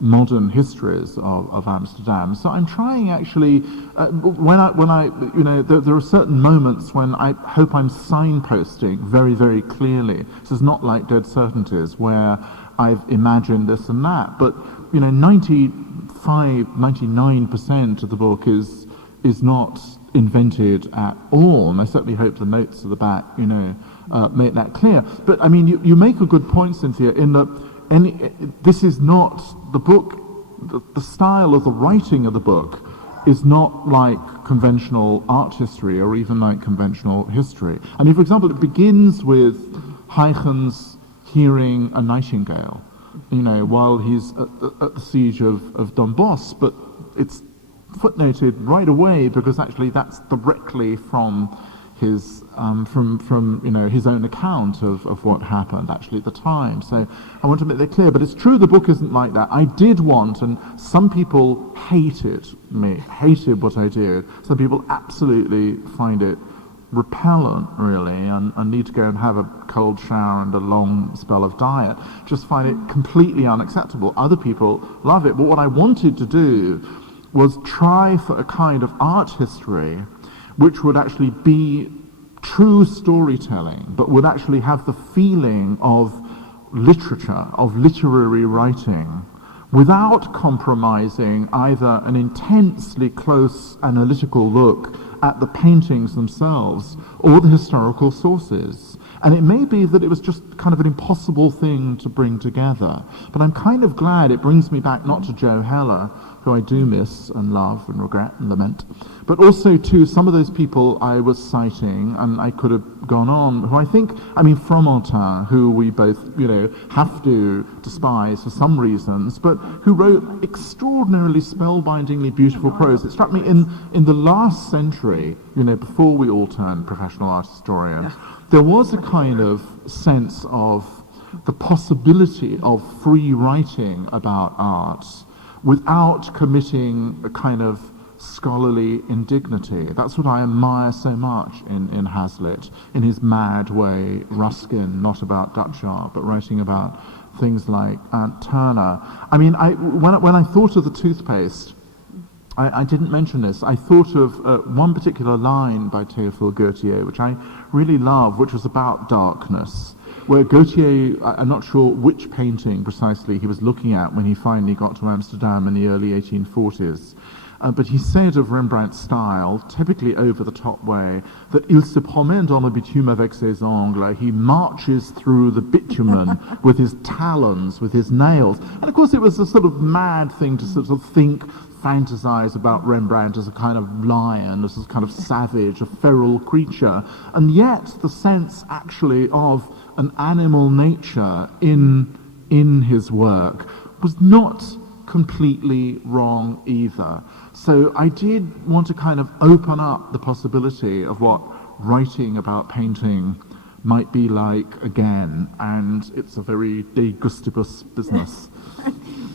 modern histories of Amsterdam. So I'm trying actually, there are certain moments when I hope I'm signposting very, very clearly. This is not like Dead Certainties where I've imagined this and that, but 99% of the book is not invented at all, and I certainly hope the notes at the back, make that clear. But I mean, you make a good point, Cynthia, in that this is not the book. The style of the writing of the book is not like conventional art history or even like conventional history. I mean, for example, it begins with Huygens hearing a nightingale, while he's at the siege of Don Bos, but it's footnoted right away because actually that's directly from his his own account of what happened actually at the time. So I want to make that clear. But it's true the book isn't like that. I did want, and some people hated what I did. Some people absolutely find it repellent, really, and need to go and have a cold shower and a long spell of diet. Just find it completely unacceptable. Other people love it. But what I wanted to do was try for a kind of art history which would actually be true storytelling, but would actually have the feeling of literature, of literary writing, without compromising either an intensely close analytical look at the paintings themselves or the historical sources. And it may be that it was just kind of an impossible thing to bring together. But I'm kind of glad it brings me back not to Joe Heller, who I do miss and love and regret and lament, but also to some of those people I was citing, and I could have gone on, who I think, Fromentin, who we both, have to despise for some reasons, but who wrote extraordinarily spellbindingly beautiful prose. It struck me in the last century, before we all turned professional art historians, there was a kind of sense of the possibility of free writing about art without committing a kind of scholarly indignity. That's what I admire so much in Hazlitt, in his mad way, Ruskin, not about Dutch art, but writing about things like Turner. When I thought of the toothpaste, I didn't mention this. I thought of one particular line by Théophile Gautier, which I really love, which was about darkness, where Gautier, I'm not sure which painting precisely he was looking at when he finally got to Amsterdam in the early 1840s, but he said of Rembrandt's style, typically over-the-top way, that il se promène dans le bitume avec ses ongles. He marches through the bitumen with his talons, with his nails. And of course it was a sort of mad thing to sort of fantasize about Rembrandt as a kind of lion, as a kind of savage, a feral creature. And yet the sense actually of an animal nature in his work was not completely wrong either. So I did want to kind of open up the possibility of what writing about painting might be like again, and it's a very de gustibus business.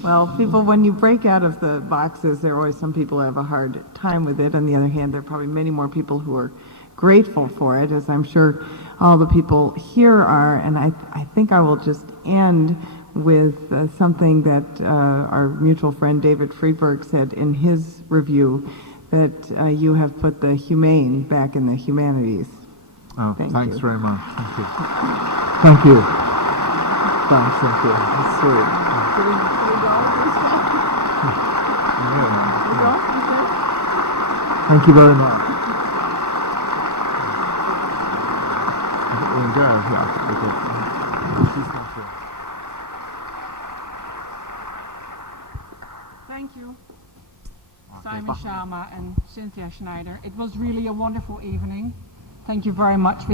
Well, people, when you break out of the boxes, there are always some people who have a hard time with it. On the other hand, there are probably many more people who are grateful for it, as I'm sure all the people here are. And I think I will just end with something that our mutual friend David Friedberg said in his review, that you have put the humane back in the humanities. Oh, thanks very much. Thank you. Thank you. Thanks, thank you. That's sweet. Should we go? Thank you very much. I think we can go. Yeah, okay. Thank you, Simon Schama and Cynthia Schneider. It was really a wonderful evening. Thank you very much.